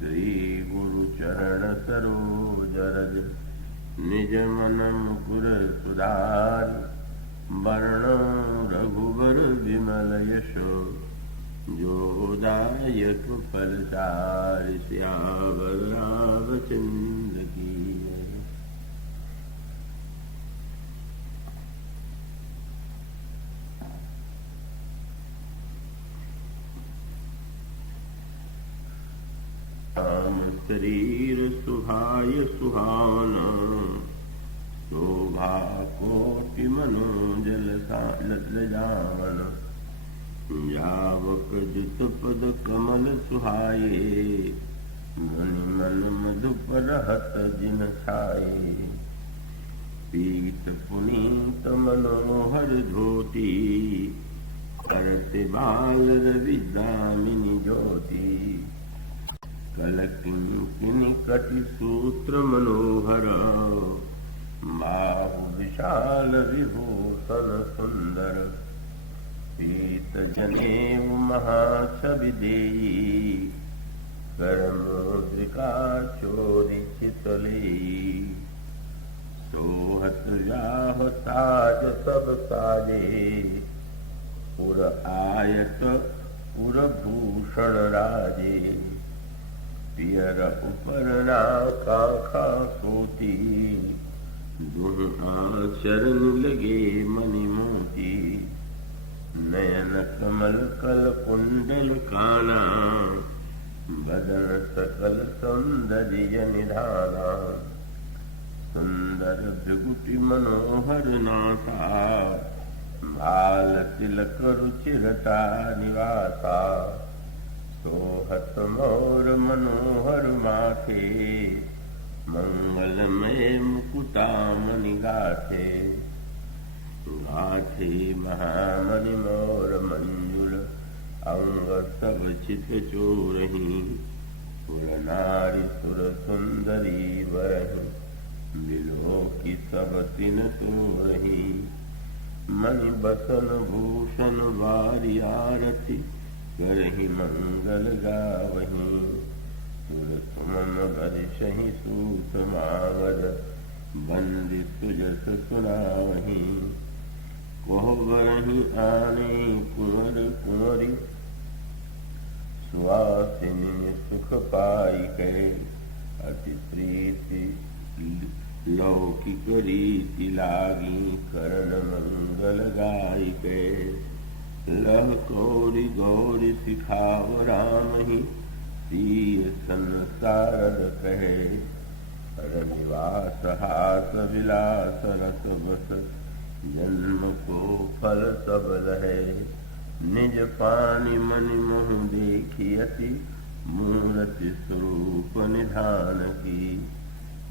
श्री गुरु चरण सरोज रज निज मन मुकुर सुधार वर्ण रघुबर विमल यशो जो दायक फलचार श्यावर रामचंद्र की शरीर सुहाय सुहावना शोभा कोटि मनोजल जावन जावक जित पद कमल सुहाये मनि मन मधुप रहत जिन छाये पीत पुनीत मनोहर धोती करते बाल रवि दामिनी ज्योति कलकिंकिनी कटि सूत्र मनोहर बाहु विशाल विभूषण सुंदर पीत जनेऊ महाछवि देई करमुद्रिका चोरी चितलेई सोहत व्याह साज सब साजे पुर आयत पुर भूषण राजे पियर उपरना काखा सोती दुह आचरण लगे मणि मोती नयन कमल कल कुंडल काना बदन सकल सौंदर्य निधाना सुंदर भृगुटि मनोहर नासा भाल तिलक रुचिरता निवासा सोहत मोर मनोहर माथे मंगलमय मुकुटा मणि गाथे गाथे महामणि मोर मंजुल अंग सब चित चोरही पुर नारी सुर सुंदरी वरही बिलो की सब तिन तोरही मणि बसन भूषण वारी आरती करहि मंगल गावही सुर सुमन भरिषहि सूत मावद बंदि तुजस सुनावही कोहबरहि आने कुंवर कुंवरी सुवासिनी सुख पाई के अति प्रीति लौकिक रीति लागी करण मंगल गाय के लह कौरी गौरी सिखाव राम ही सिय संसार कहे हर निवास हास विलास रस बस जन्म को फल सब रहे निज पानी मनि मोह देखियति मूर्ति स्वरूप निधान की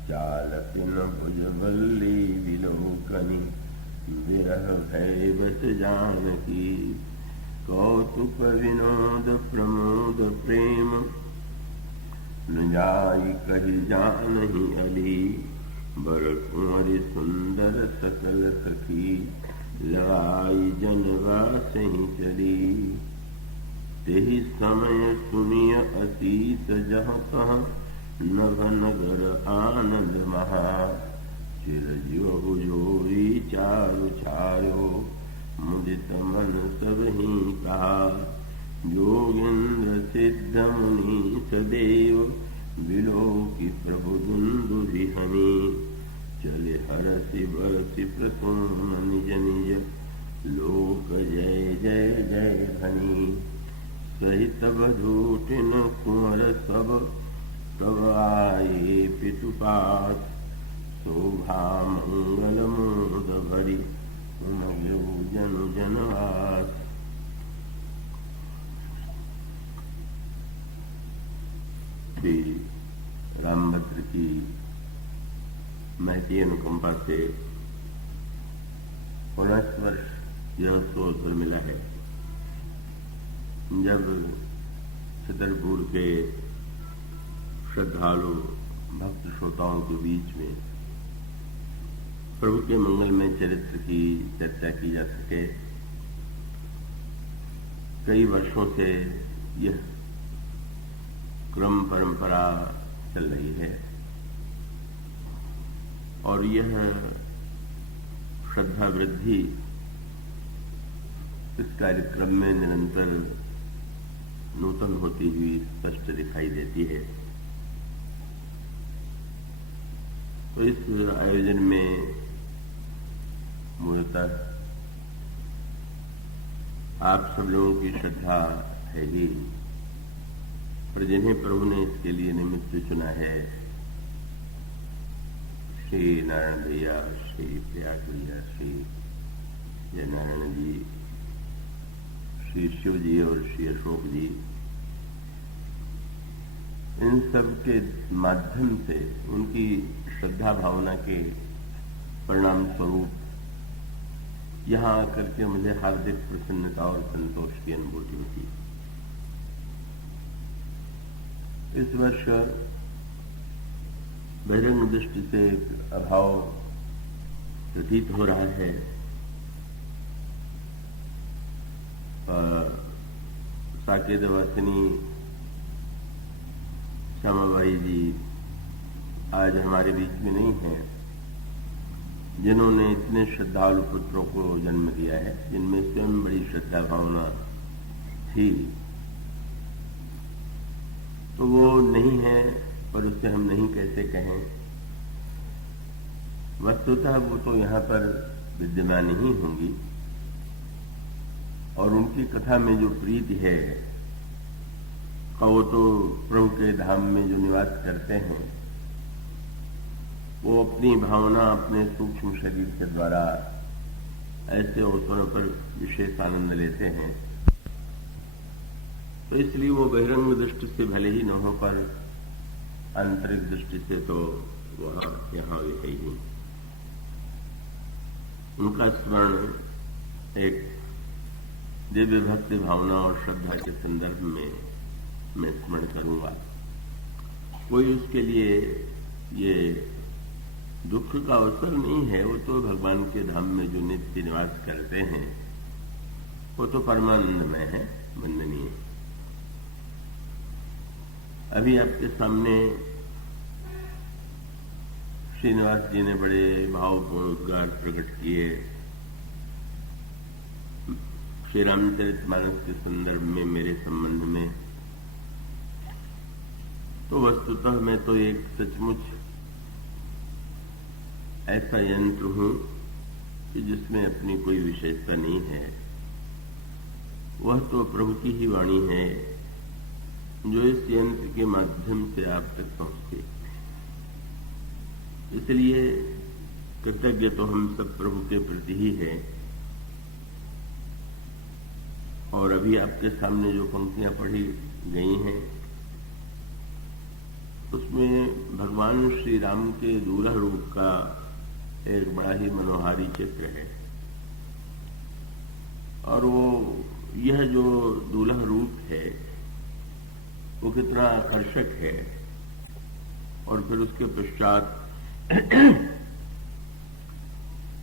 चालतिन भुजबल्ली विलोकनी विरह भय बस जानकी कौतुक विनोद प्रमोद प्रेम न जाई कही जानहि अली बर कुंवरी सुंदर सकल सखी लड़ाई जनवा सही चली तेहि समय सुनिय अतीत जह कह नभ नगर आनंद महा चिरजीव बुझोरी चारु छायो मुदित मन सब ही कहा योगेंद्र सिद्ध मुनि सदेव विलोकी प्रभु दुंदुभि हनि चले हरसि बरसि प्रसून निज निज लोक जय जय जय धनी सहित बधूटिन कुंवर सब तब आए पितुपास शोभा मंगल मोद भरी जन जनवास श्री रामभद्र की महती अनुकंपा से 19 वर्ष यह अवसर मिला है जब छतरपुर के श्रद्धालु भक्त श्रोताओं के बीच में प्रभु के मंगलमय चरित्र की चर्चा की जा सके। कई वर्षों से यह क्रम परंपरा चल रही है और यह श्रद्धा वृद्धि इस कार्यक्रम में निरंतर नूतन होती हुई स्पष्ट दिखाई देती है। तो इस आयोजन में मूलतः आप सब लोगों की श्रद्धा है ही, पर जिन्हें प्रभु ने इसके लिए निमित्त चुना है, श्री नारायण भैया, श्री प्रयाग भैया, श्री जय नारायण जी, श्री शिव जी और श्री अशोक जी, इन सब के माध्यम से उनकी श्रद्धा भावना के परिणाम स्वरूप यहां आकर के मुझे हार्दिक प्रसन्नता और संतोष की अनुभूति होती है। इस वर्ष बहिरंग दृष्टि से एक अभाव प्रतीत हो रहा है। साकेत वासिनी श्यामाबाई जी आज हमारे बीच में नहीं है, जिन्होंने इतने श्रद्धालु पुत्रों को जन्म दिया है, जिनमें स्वयं बड़ी श्रद्धा भावना थी। तो वो नहीं है, पर उससे हम नहीं कैसे कहें। वस्तुतः वो तो यहाँ पर विद्यमान ही होंगी और उनकी कथा में जो प्रीति है, वो तो प्रभु के धाम में जो निवास करते हैं, वो अपनी भावना अपने सूक्ष्म शरीर के द्वारा ऐसे अवसरों पर विशेष आनंद लेते हैं। तो इसलिए वो बहिरंग दृष्टि से भले ही न हो, पर आंतरिक दृष्टि से तो वह यहाँ है ही। उनका स्मरण एक दिव्य भक्ति भावना और श्रद्धा के संदर्भ में मैं स्मरण करूंगा। कोई उसके लिए ये दुख का अवसर नहीं है, वो तो भगवान के धाम में जो नित्य निवास करते हैं वो तो परमानंदमय है, वंदनीय। अभी आपके सामने श्रीनिवास जी ने बड़े भावपूर्ण उद्गार प्रकट किए श्री रामचरितमानस के संदर्भ में मेरे संबंध में। तो वस्तुतः मैं तो एक सचमुच ऐसा यंत्र हूं कि जिसमें अपनी कोई विशेषता नहीं है। वह तो प्रभु की ही वाणी है जो इस यंत्र के माध्यम से आप तक पहुंचती। इसलिए कृतज्ञ तो हम सब प्रभु के प्रति ही है। और अभी आपके सामने जो पंक्तियां पढ़ी गई हैं, उसमें भगवान श्री राम के दूल्हा रूप का एक बड़ा ही मनोहारी चित्र है। और वो यह जो दूल्हा रूप है वो कितना आकर्षक है। और फिर उसके पश्चात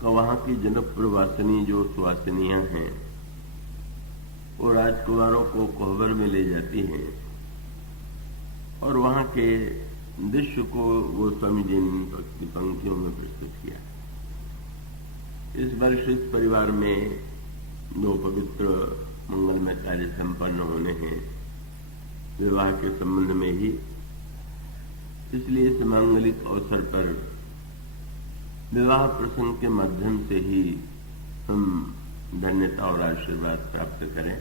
वहां की जनकपुर वासिनी जो सुवासिनियां हैं, वो राजकुमारों को कोहबर में ले जाती हैं और वहां के दृश्य को वो स्वामी जी की पंक्तियों में प्रस्तुत किया। इस वर्ष इस परिवार में दो पवित्र मंगलमय कार्य संपन्न होने हैं विवाह के संबंध में ही। इसलिए इस मांगलिक अवसर पर विवाह प्रसंग के माध्यम से ही हम धन्यता और आशीर्वाद प्राप्त करें।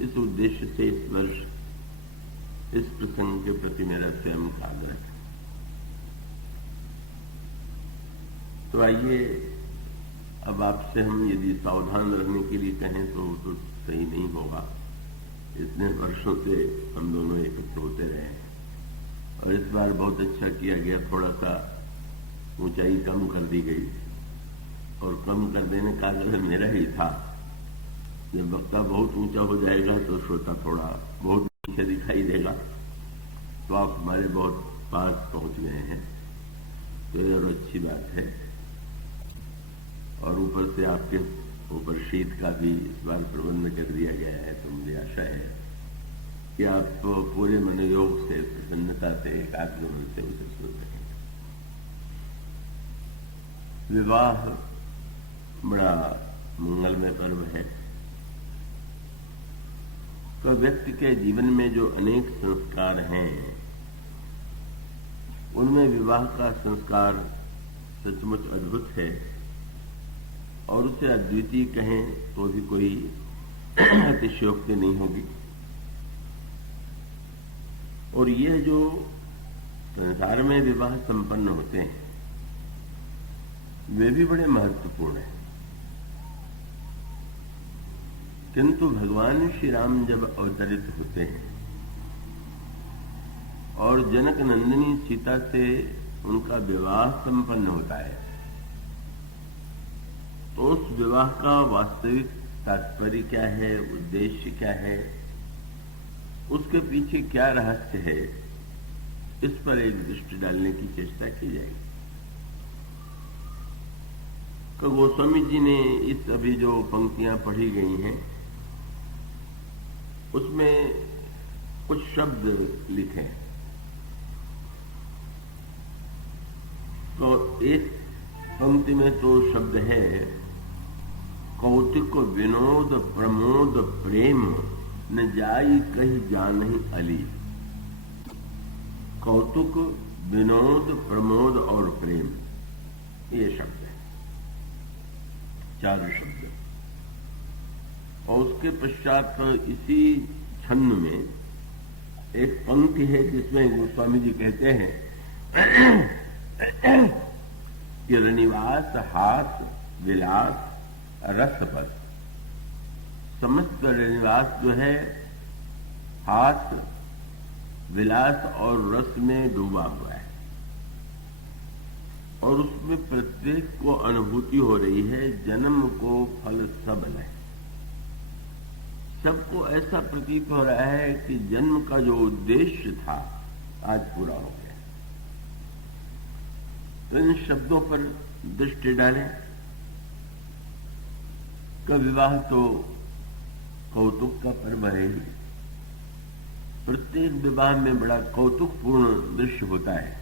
इस उद्देश्य से इस वर्ष इस प्रसंग के प्रति मेरा स्वयं का आग्रह है। तो आइए, अब आपसे हम यदि सावधान रहने के लिए कहें तो सही नहीं होगा। इतने वर्षों से हम दोनों एकत्र होते रहे और इस बार बहुत अच्छा किया गया, थोड़ा सा ऊंचाई कम कर दी गई। और कम कर देने का आग्रह मेरा ही था। जब वक्ता बहुत ऊंचा हो जाएगा तो श्रोता थोड़ा बहुत नीचे दिखाई देगा। तो आप हमारे बहुत पास पहुंच गए हैं, तो ये और अच्छी बात है। और ऊपर से आपके ऊपर शीत का भी इस बार प्रबंध कर दिया गया है, तो मुझे आशा है कि आप पूरे मनोयोग से, प्रसन्नता से, एकाग्र मन से उसे सुन सकें। विवाह बड़ा मंगलमय पर्व है। तो व्यक्ति के जीवन में जो अनेक संस्कार हैं, उनमें विवाह का संस्कार सचमुच अद्भुत है, और उसे अद्वितीय कहें तो भी कोई अतिशयोक्ति नहीं होगी। और यह जो संसार में विवाह संपन्न होते हैं, वे भी बड़े महत्वपूर्ण हैं। किंतु भगवान श्री राम जब अवतरित होते हैं और जनक नंदिनी सीता से उनका विवाह संपन्न होता है, तो उस विवाह का वास्तविक तात्पर्य क्या है, उद्देश्य क्या है, उसके पीछे क्या रहस्य है, इस पर एक दृष्टि डालने की चेष्टा की जाएगी। तो गोस्वामी जी ने इस अभी जो पंक्तियां पढ़ी गई हैं, उसमें कुछ शब्द लिखे हैं। तो एक पंक्ति में तो शब्द है, कौतुक विनोद प्रमोद प्रेम न जाई कही जानहि अली। कौतुक, विनोद, प्रमोद और प्रेम, ये शब्द है, 4 शब्द। और उसके पश्चात इसी छंद में एक पंक्ति है जिसमें गोस्वामी जी कहते हैं कि रनिवास हास विलास रस बस। समस्त रनिवास जो है हास, विलास और रस में डूबा हुआ है, और उसमें प्रत्येक को अनुभूति हो रही है, जन्म को फल सब है। सबको ऐसा प्रतीत हो रहा है कि जन्म का जो उद्देश्य था आज पूरा हो गया। तो इन शब्दों पर दृष्टि डालें। का विवाह तो कौतुक का पर्व है। प्रत्येक विवाह में बड़ा कौतुकपूर्ण दृश्य होता है।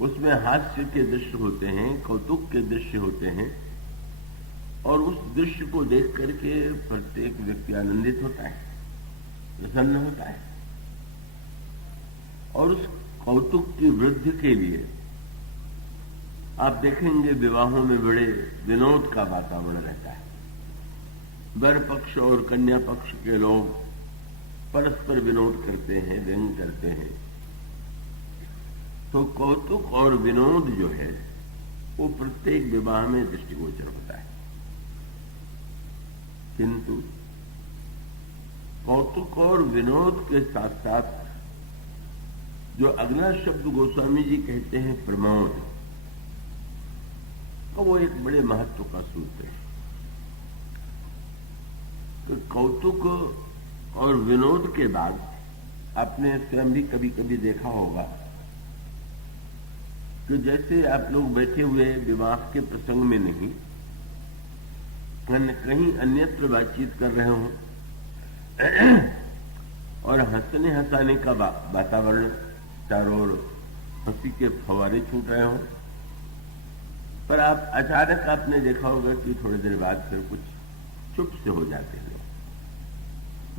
उसमें हास्य के दृश्य होते हैं, कौतुक के दृश्य होते हैं, और उस दृश्य को देख करके प्रत्येक व्यक्ति आनंदित होता है, प्रसन्न होता है। और उस कौतुक की वृद्धि के लिए आप देखेंगे विवाहों में बड़े विनोद का वातावरण रहता है। वर पक्ष और कन्या पक्ष के लोग परस्पर विनोद करते हैं, व्यंग करते हैं। तो कौतुक और विनोद जो है वो प्रत्येक विवाह में दृष्टिगोचर होता है। किंतु कौतुक और विनोद के साथ साथ जो अगला शब्द गोस्वामी जी कहते हैं प्रमोद, तो वो एक बड़े महत्व का सूत्र है। तो कौतुक और विनोद के बाद आपने स्वयं भी कभी कभी देखा होगा कि जैसे आप लोग बैठे हुए विवाह के प्रसंग में नहीं, कहीं अन्यत्र बातचीत कर रहे हो और हंसने हंसाने का वातावरण, चारों ओर हंसी के फव्वारे छूट रहे हो, पर आप अचानक आपने देखा होगा कि थोड़ी देर बाद फिर कुछ चुप से हो जाते हैं,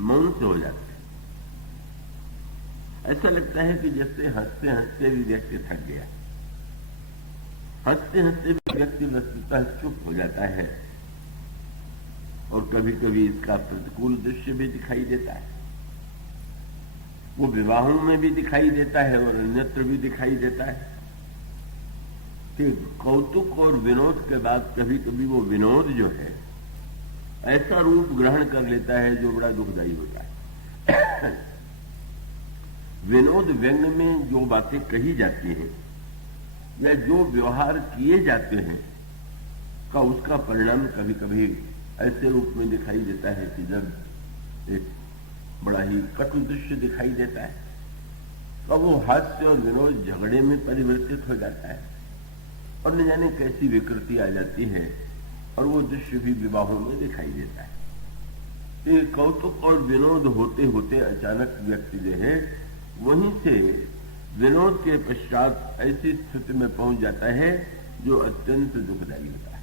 मौन से हो जाते हैं। ऐसा लगता है कि जैसे हंसते हंसते भी व्यक्ति थक गया, हंसते हंसते भी व्यक्ति वस्तुतः चुप हो जाता है। और कभी कभी इसका प्रतिकूल दृश्य भी दिखाई देता है। वो विवाहों में भी दिखाई देता है और अन्यत्र भी दिखाई देता है कि कौतुक और विनोद के बाद कभी कभी वो विनोद जो है ऐसा रूप ग्रहण कर लेता है जो बड़ा दुखदायी होता है। विनोद व्यंग में जो बातें कही जाती हैं या जो व्यवहार किए जाते हैं का उसका परिणाम कभी कभी ऐसे रूप में दिखाई देता है कि जब एक बड़ा ही कटु दृश्य दिखाई देता है तो वो हास्य और विनोद झगड़े में परिवर्तित हो जाता है और न जाने कैसी विकृति आ जाती है और वो दृश्य भी विवाहों में दिखाई देता है। ये कौतुक और विनोद होते होते अचानक व्यक्ति जो है वहीं से विनोद के पश्चात ऐसी स्थिति में पहुंच जाता है जो अत्यंत दुखदायी होता है।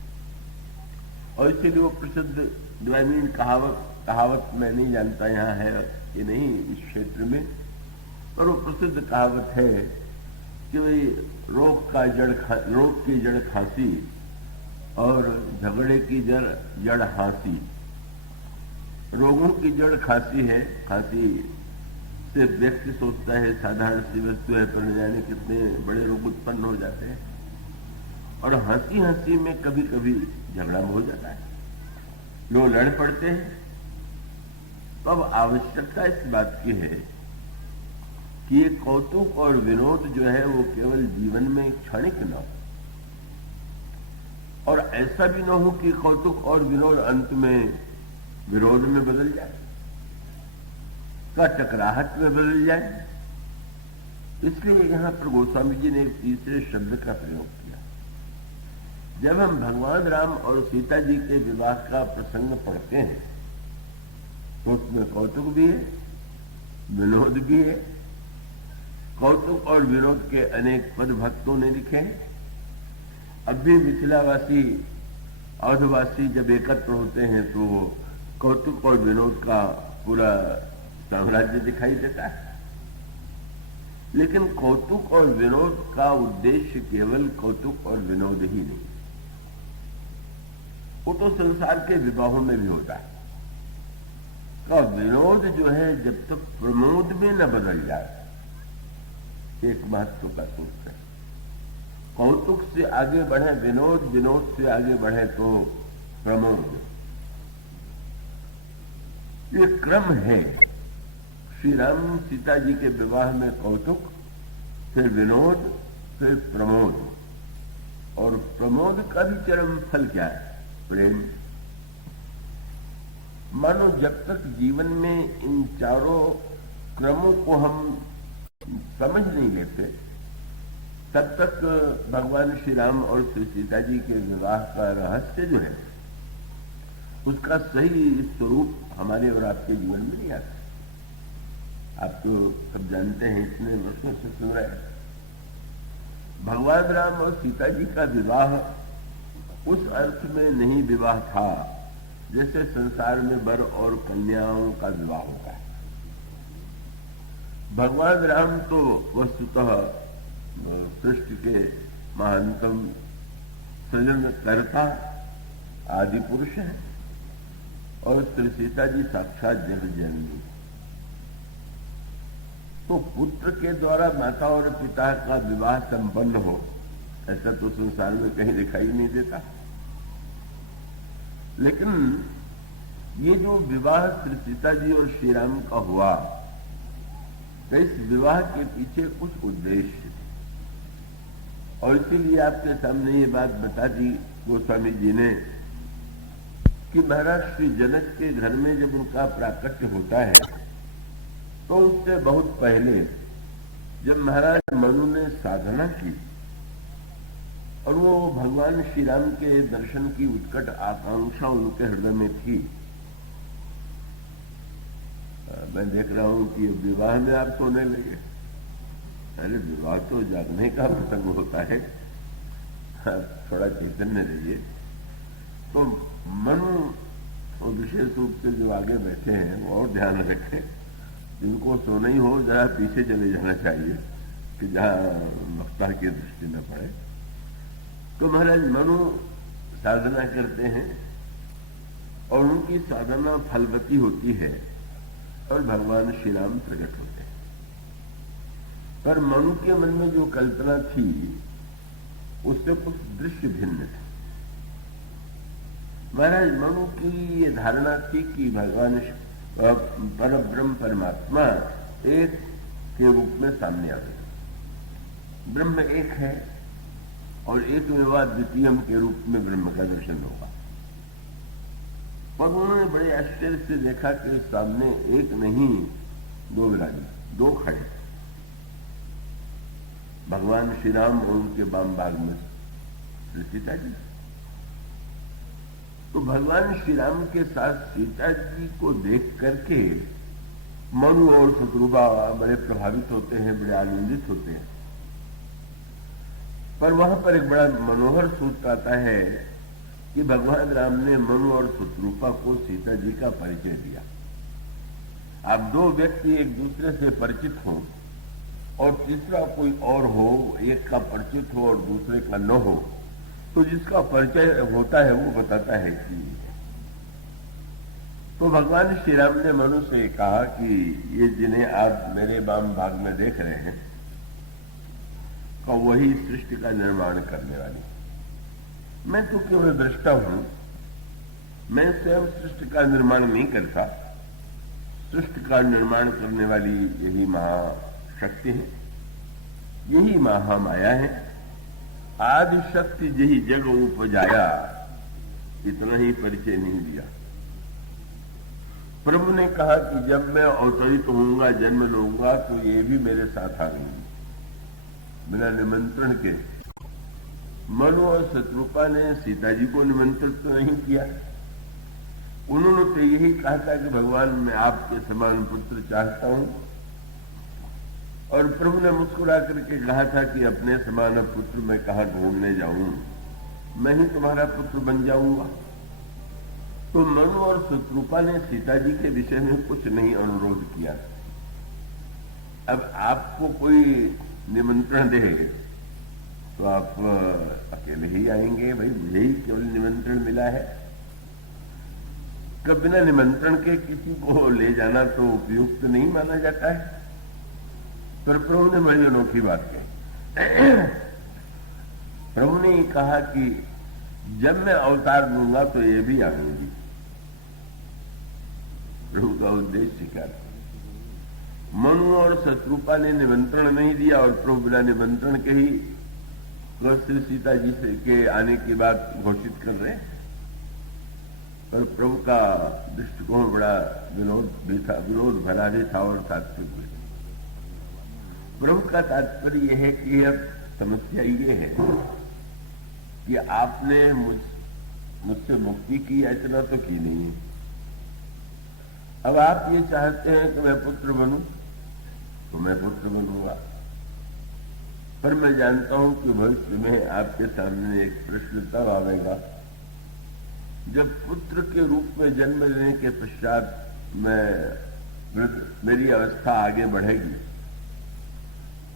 और इसीलिए वो प्रसिद्ध ग्रामीण कहावत मैं नहीं जानता यहाँ है कि नहीं इस क्षेत्र में, पर वो प्रसिद्ध कहावत है कि भाई रोग की जड़ खांसी और झगड़े की जड़ हाँसी। रोगों की जड़ खांसी है, खांसी से व्यक्ति सोचता है साधारण सी वस्तु है, पर न जाने कितने बड़े रोग उत्पन्न हो जाते हैं। और हंसी हंसी में कभी कभी झगड़ा हो जाता है, लोग लड़ पड़ते हैं। तो अब आवश्यकता इस बात की है कि ये कौतुक और विनोद जो है वो केवल जीवन में क्षणिक न हो, और ऐसा भी न हो कि कौतुक और विनोद अंत में विरोध में बदल जाए, का टकराहट में बदल जाए। इसलिए यहां पर गोस्वामी जी ने एक तीसरे शब्द का प्रयोग किया। जब हम भगवान राम और सीता जी के विवाह का प्रसंग पढ़ते हैं तो उसमें कौतुक भी है, विनोद भी है। कौतुक और विनोद के अनेक पद भक्तों ने लिखे हैं। अब भी मिथिलावासी अवधवासी जब एकत्र होते हैं तो वो कौतुक और विनोद का पूरा साम्राज्य दिखाई देता है। लेकिन कौतुक और विनोद का उद्देश्य केवल कौतुक और विनोद ही नहीं, वो तो संसार के विवाहों में भी होता है। का विनोद जो है जब तक प्रमोद में न बदल जाए, एक महत्व का सूत्र है। कौतुक से आगे बढ़े विनोद, विनोद से आगे बढ़े तो प्रमोद, ये क्रम है। श्री राम सीता जी के विवाह में कौतुक, फिर विनोद, फिर प्रमोद। और प्रमोद का भी चरम फल क्या है? प्रेम। मानो जब तक जीवन में इन चारों क्रमों को हम समझ नहीं लेते तब तक भगवान श्री राम और श्री सीता जी के विवाह का रहस्य जो है उसका सही स्वरूप हमारे और आपके जीवन में नहीं आता। आप तो सब जानते हैं, इतने वर्षों से सुन रहे हैं। भगवान राम और सीता जी का विवाह उस अर्थ में नहीं विवाह था जैसे संसार में वर और कन्याओं का विवाह होता है। भगवान राम तो वस्तुतः सृष्टि के महानतम सृजनकर्ता आदि पुरुष है, और श्री सीता जी साक्षात जगत जननी। तो पुत्र के द्वारा माता और पिता का विवाह संपन्न हो, ऐसा तो संसार में कहीं दिखाई नहीं देता। लेकिन ये जो विवाह श्री सीता जी और श्री राम का हुआ, तो इस विवाह के पीछे कुछ उद्देश्य थे, और इसीलिए आपके सामने ये बात बता दी गोस्वामी जी ने कि महाराज श्री जनक के घर में जब उनका प्राकट्य होता है तो उससे बहुत पहले जब महाराज मनु ने साधना की और वो भगवान श्री राम के दर्शन की उत्कट आकांक्षा उनके हृदय में थी। मैं देख रहा हूं कि विवाह में आप सोने लगे। अरे विवाह तो जागने का प्रसंग होता है, थोड़ा चैतन्य रहिए। तो मनु और विशेष रूप से जो आगे बैठे हैं वो और ध्यान रखें, जिनको सोना ही हो जरा पीछे चले जाना चाहिए कि जहां वक्ता की दृष्टि न पड़े। तो महाराज मनु साधना करते हैं और उनकी साधना फलवती होती है और भगवान श्री राम प्रकट होते हैं। पर मनु के मन में जो कल्पना थी उससे कुछ दृश्य भिन्न था। महाराज मनु की ये धारणा थी कि भगवान परब्रह्म परमात्मा एक के रूप में सामने आ गए। ब्रह्म एक है और एक विवाह द्वितीयम के रूप में ब्रह्म का दर्शन होगा। पर उन्होंने बड़े आश्चर्य से देखा कि सामने एक नहीं दो विराजी, दो खड़े, भगवान श्री राम और उनके वाम भाग में श्री सीता जी। तो भगवान श्री राम के साथ सीता जी को देख करके मनु और शत्रुघ्न बड़े प्रभावित होते हैं, बड़े आनंदित होते हैं। पर वहां पर एक बड़ा मनोहर सूत्र आता है कि भगवान राम ने मनु और शत्रुघ्न को सीता जी का परिचय दिया। आप दो व्यक्ति एक दूसरे से परिचित हों और तीसरा कोई और हो, एक का परिचित हो और दूसरे का न हो, तो जिसका परिचय होता है वो बताता है कि तो भगवान श्री राम ने मनु से कहा कि ये जिन्हें आप मेरे वाम भाग में देख रहे हैं का वही सृष्टि का निर्माण करने वाली। मैं तो केवल दृष्टा हूं, मैं स्वयं सृष्टि का निर्माण नहीं करता। सृष्टि का निर्माण करने वाली यही महाशक्ति है, यही महामाया है। आदि शक्ति यही जग उपजाया, इतना ही परिचय नहीं दिया। प्रभु ने कहा कि जब मैं अवतरित होऊंगा, जन्म लूंगा, तो ये भी मेरे साथ आ गई बिना निमंत्रण के। मनु और शत्रुघ्न ने सीता जी को निमंत्रित तो नहीं किया। उन्होंने तो यही कहा था कि भगवान मैं आपके समान पुत्र चाहता हूं, और प्रभु ने मुस्कुरा करके कहा था कि अपने समान पुत्र मैं कहां ढूंढने जाऊं, मैं ही तुम्हारा पुत्र बन जाऊंगा। तो मनु और शत्रुघ्न ने सीता जी के विषय में कुछ नहीं अनुरोध किया। अब आपको कोई निमंत्रण दे तो आप अकेले ही आएंगे, भाई मुझे ही केवल निमंत्रण मिला है। कब बिना निमंत्रण के किसी को ले जाना तो उपयुक्त नहीं माना जाता है। पर प्रभु ने बड़ी अनोखी बात कही। प्रभु ने कहा कि जब मैं अवतार दूंगा तो ये भी आएंगी। प्रभु का उद्देश्य क्या था? मनु और शत्रुघ्न ने निमंत्रण नहीं दिया और प्रभु बिना निमंत्रण के ही श्री सीता जी से के आने की बात घोषित कर रहे हैं। पर प्रभु का दृष्टिकोण बड़ा विनोद भी था, विनोद भरा भी था और तात्विक भी। प्रभु का तात्पर्य यह है कि अब समस्या ये है कि आपने मुझसे मुक्ति की याचना तो की नहीं है। अब आप ये चाहते हैं कि मैं पुत्र बनूं, तो मैं पुत्र बनूंगा। पर मैं जानता हूं कि भविष्य में आपके सामने एक प्रश्न तब आएगा जब पुत्र के रूप में जन्म लेने के पश्चात मेरी अवस्था आगे बढ़ेगी,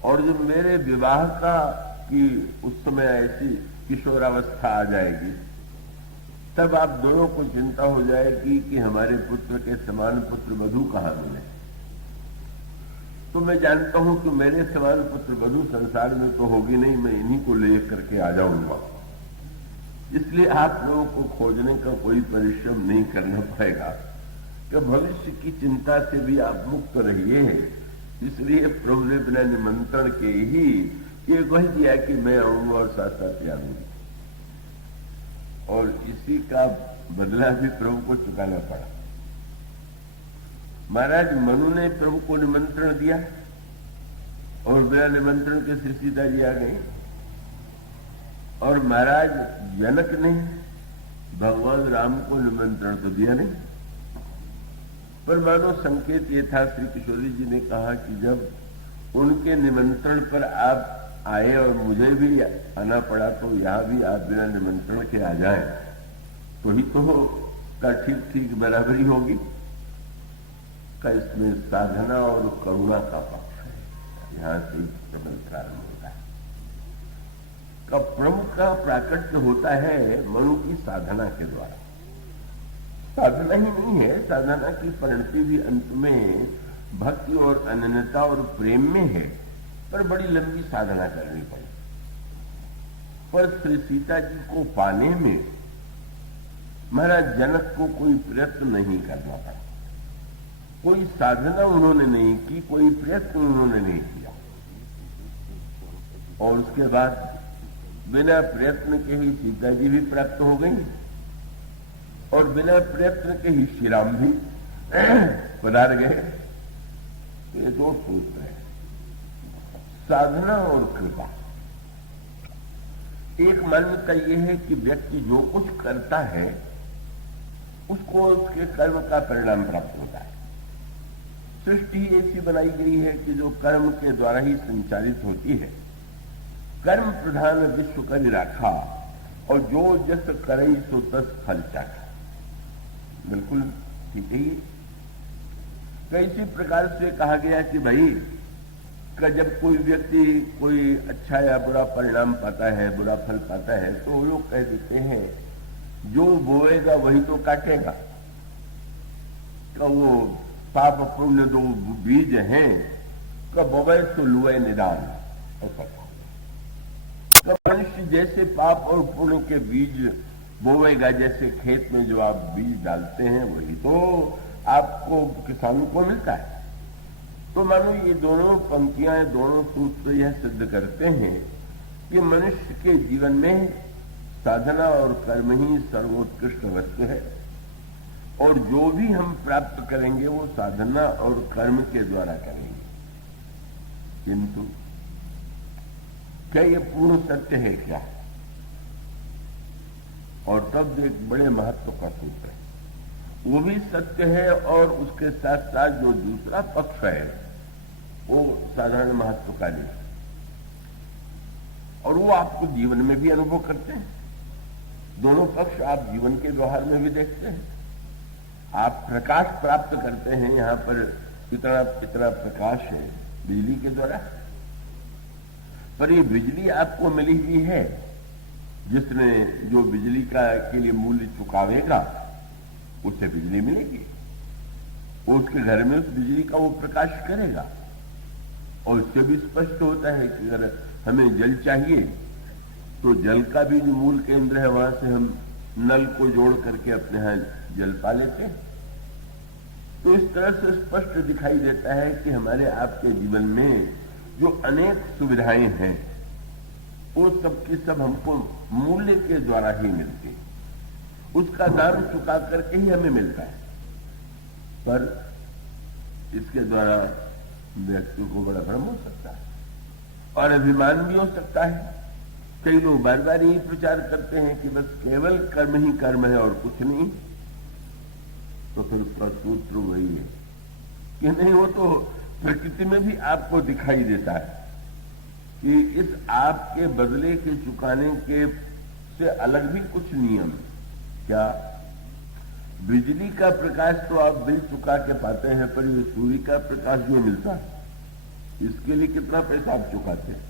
और जब मेरे विवाह का कि उस समय ऐसी किशोरावस्था आ जाएगी, तब आप दोनों को चिंता हो जाएगी कि हमारे पुत्र के समान पुत्र वधू कहां मिले। तो मैं जानता हूं कि मेरे समान पुत्र वधू संसार में तो होगी नहीं, मैं इन्हीं को ले करके आ जाऊंगा। इसलिए आप लोगों को खोजने का कोई परिश्रम नहीं करना पड़ेगा कि भविष्य की चिंता से भी आप मुक्त रहिए। इसलिए प्रभु ने बिना निमंत्रण के ही ये कह दिया कि मैं आऊंगा और साथ साथ आऊंगी, और इसी का बदला भी प्रभु को चुकाना पड़ा। महाराज मनु ने प्रभु को निमंत्रण दिया और बिना निमंत्रण के श्री सीता जी आ गई, और महाराज जनक ने भगवान राम को निमंत्रण तो दिया नहीं। पर मानो संकेत ये था, श्री किशोरी जी ने कहा कि जब उनके निमंत्रण पर आप आए और मुझे भी आना पड़ा, तो यहां भी आप बिना निमंत्रण के आ जाएं, तो ही तो का ठीक ठीक बराबरी होगी। का इसमें साधना और करुणा का पक्ष है, यहां से प्रबंध प्रारंभ होता है। का प्रभु का प्राकट्य होता है मनु की साधना के द्वारा। साधना ही नहीं है, साधना की परिणति भी अंत में भक्ति और अनन्यता और प्रेम में है, पर बड़ी लंबी साधना करनी पड़ी। पर श्री सीता जी को पाने में महाराज जनक को कोई प्रयत्न नहीं करना पड़ा, कोई साधना उन्होंने नहीं की, कोई प्रयत्न उन्होंने नहीं किया, और उसके बाद बिना प्रयत्न के ही सीता जी भी प्राप्त हो गई, और बिना प्रयत्न के ही श्री राम भी पधार गए। तो ये दो सूत्र है, साधना और कृपा। एक मान्यता यह है कि व्यक्ति जो कुछ करता है उसको उसके कर्म का परिणाम प्राप्त होता है। सृष्टि ऐसी बनाई गई है कि जो कर्म के द्वारा ही संचालित होती है। कर्म प्रधान विश्व कर राखा, और जो जस करई सो तस फल चाखा। बिल्कुल ठीक है। कैसी प्रकार से कहा गया कि भाई का जब कोई व्यक्ति कोई अच्छा या बुरा परिणाम पाता है, बुरा फल पाता है, तो लोग कह देते हैं जो बोएगा वही तो काटेगा। तो वो पाप पुण्य दो बीज हैं, कब बोवे तो लुए निदान। ऐसा मनुष्य जैसे पाप और पुण्य के बीज बोवेगा, जैसे खेत में जो आप बीज डालते हैं वही तो आपको किसानों को मिलता है। तो मानो ये दोनों पंक्तियां, दोनों सूत्र यह सिद्ध करते हैं कि मनुष्य के जीवन में साधना और कर्म ही सर्वोत्कृष्ट वस्तु है, और जो भी हम प्राप्त करेंगे वो साधना और कर्म के द्वारा करेंगे। किंतु क्या ये पूर्ण सत्य है क्या? और तब एक बड़े महत्व का सूत्र है, वो भी सत्य है और उसके साथ साथ जो दूसरा पक्ष है वो साधारण महत्व का नहीं, और वो आपको जीवन में भी अनुभव करते हैं। दोनों पक्ष आप जीवन के व्यवहार में भी देखते हैं। आप प्रकाश प्राप्त करते हैं, यहां पर इतना इतना प्रकाश है बिजली के द्वारा, पर ये बिजली आपको मिली हुई है, जिसने जो बिजली का के लिए मूल्य चुकावेगा उससे बिजली मिलेगी, वो उसके घर में उस बिजली का वो प्रकाश करेगा। और इससे भी स्पष्ट होता है कि अगर हमें जल चाहिए तो जल का भी जो मूल केंद्र है वहां से हम नल को जोड़ करके अपने यहां जल पा लेते हैं। तो इस तरह से स्पष्ट दिखाई देता है कि हमारे आपके जीवन में जो अनेक सुविधाएं हैं वो सब की सब हमको मूल्य के द्वारा ही मिलती है, उसका दाम चुका करके ही हमें मिलता है। पर इसके द्वारा व्यक्ति को बड़ा भ्रम हो सकता है और अभिमान भी हो सकता है। कई लोग बार बार यही प्रचार करते हैं कि बस केवल कर्म ही कर्म है और कुछ नहीं। तो फिर उसका सूत्र वही है कि नहीं, वो तो प्रकृति में भी आपको दिखाई देता है कि इस आपके बदले के चुकाने के से अलग भी कुछ नियम। क्या? बिजली का प्रकाश तो आप बिल चुका के पाते हैं, पर ये सूर्य का प्रकाश जो मिलता है इसके लिए कितना पैसा आप चुकाते हैं?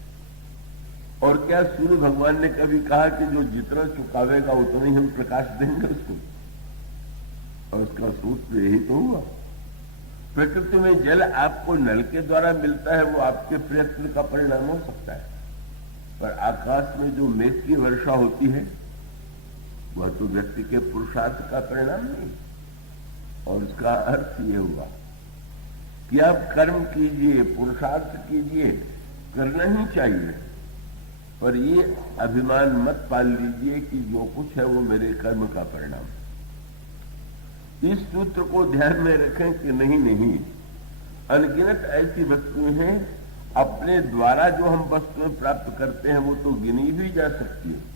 और क्या सूर्य भगवान ने कभी कहा कि जो जितना चुकावेगा उतना ही हम प्रकाश देंगे उसको? और उसका सूत्र यही तो हुआ। प्रकृति में जल आपको नल के द्वारा मिलता है, वो आपके प्रयत्न का परिणाम हो सकता है, पर आकाश में जो मेघ की वर्षा होती है वह तो व्यक्ति के पुरुषार्थ का परिणाम नहीं। और उसका अर्थ ये हुआ कि आप कर्म कीजिए, पुरुषार्थ कीजिए, करना ही चाहिए, पर ये अभिमान मत पाल लीजिए कि जो कुछ है वो मेरे कर्म का परिणाम। इस सूत्र को ध्यान में रखें कि नहीं नहीं, अनगिनत ऐसी वस्तुएं हैं अपने द्वारा जो हम वस्तुएं प्राप्त करते हैं वो तो गिनी भी जा सकती है,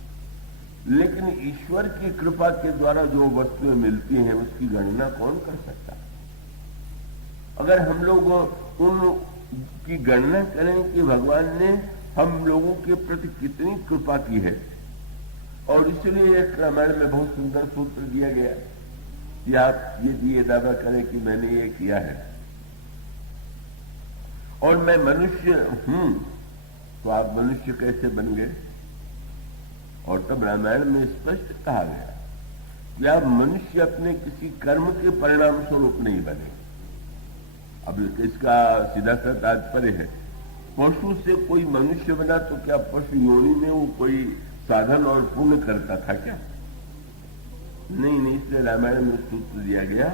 लेकिन ईश्वर की कृपा के द्वारा जो वस्तुएं मिलती हैं उसकी गणना कौन कर सकता? अगर हम लोग उनकी गणना करें कि भगवान ने हम लोगों के प्रति कितनी कृपा की है, और इसलिए एक रामायण में बहुत सुंदर सूत्र दिया गया कि आप ये दावा करें कि मैंने ये किया है और मैं मनुष्य हूं, तो आप मनुष्य कैसे बन गए? और तब रामायण में स्पष्ट कहा गया कि आप मनुष्य अपने किसी कर्म के परिणाम स्वरूप नहीं बने। अब इसका सीधा सा तात्पर्य है, पशु से कोई मनुष्य बना तो क्या पशु योनि में वो कोई साधन और पुण्य करता था क्या? नहीं, इसलिए रामायण में सूत्र दिया गया,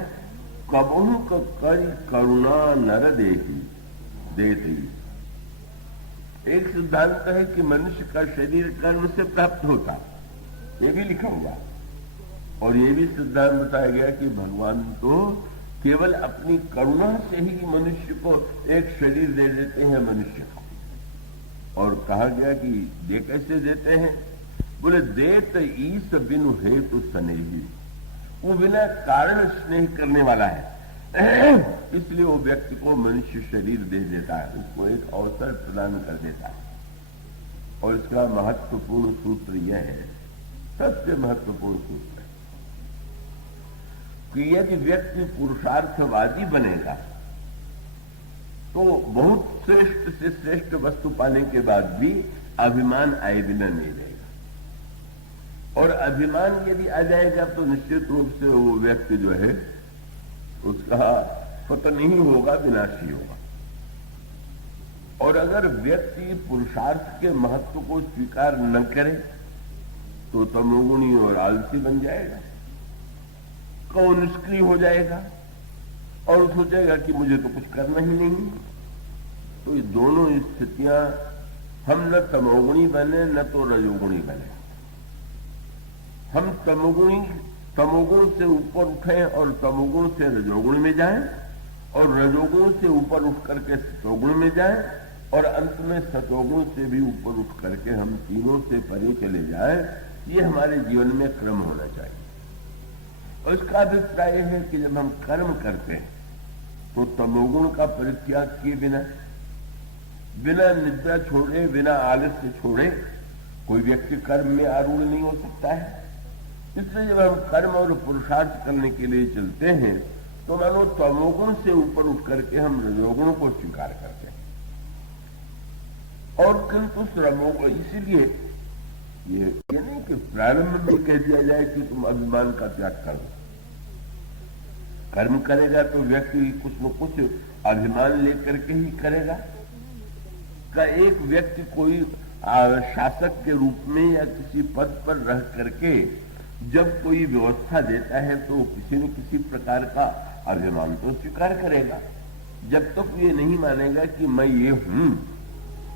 कबहू कई करुणा नर देती। एक सिद्धांत है कि मनुष्य का शरीर कर्म से प्राप्त होता, ये भी लिखा हुआ, और ये भी सिद्धांत बताया गया कि भगवान तो केवल अपनी करुणा से ही मनुष्य को एक शरीर दे देते हैं मनुष्य को। और कहा गया कि ये कैसे देते हैं? बोले देत ईस बिनु हेतु सनेही, वो बिना कारण स्नेह करने वाला है, इसलिए वो व्यक्ति को मनुष्य शरीर दे देता है, उसको एक अवसर प्रदान कर देता है। और इसका महत्वपूर्ण सूत्र यह है, सबसे महत्वपूर्ण सूत्र है कि यदि व्यक्ति पुरुषार्थवादी बनेगा तो बहुत श्रेष्ठ से श्रेष्ठ वस्तु पाने के बाद भी अभिमान आए बिना नहीं रहेगा। और अभिमान यदि आ जाएगा तो निश्चित रूप से वो व्यक्ति जो है उसका पतन ही होगा, विनाशी होगा। और अगर व्यक्ति पुरुषार्थ के महत्व को स्वीकार न करे तो तमोगुणी और आलसी बन जाएगा, कौ निष्क्रिय हो जाएगा और सोचेगा कि मुझे तो कुछ करना ही नहीं। तो ये दोनों स्थितियां, हम न तमोगुणी बने न तो रजोगुणी बने। हम तमोगुण से ऊपर उठें और तमोगुण से रजोगुण में जाएं, और रजोगुण से ऊपर उठ करके सतोगुण में जाएं, और अंत में सतोगुण से भी ऊपर उठ करके हम तीनों से परे चले जाएं। ये हमारे जीवन में क्रम होना चाहिए। और इसका अभिप्राय है कि जब हम कर्म करते हैं तो तमोगुण का परित्याग किए बिना, बिना निद्रा छोड़े, बिना आलस्य छोड़े कोई व्यक्ति कर्म में आरूढ़ नहीं हो सकता है। इसलिए जब हम कर्म और पुरुषार्थ करने के लिए चलते हैं तो मानो तमोगुण से ऊपर उठ करके हम रजोगुण को स्वीकार करते हैं। और किंतु श्रमों, इसीलिए ये नहीं कि प्रारंभ में कह दिया जाए कि तुम अभिमान का त्याग करो। कर्म करेगा तो व्यक्ति कुछ न कुछ अभिमान लेकर के ही करेगा। का एक व्यक्ति कोई शासक के रूप में या किसी पद पर रह करके जब कोई व्यवस्था देता है तो किसी न किसी प्रकार का अभिमान तो स्वीकार करेगा। जब तक ये नहीं मानेगा कि मैं ये हूं,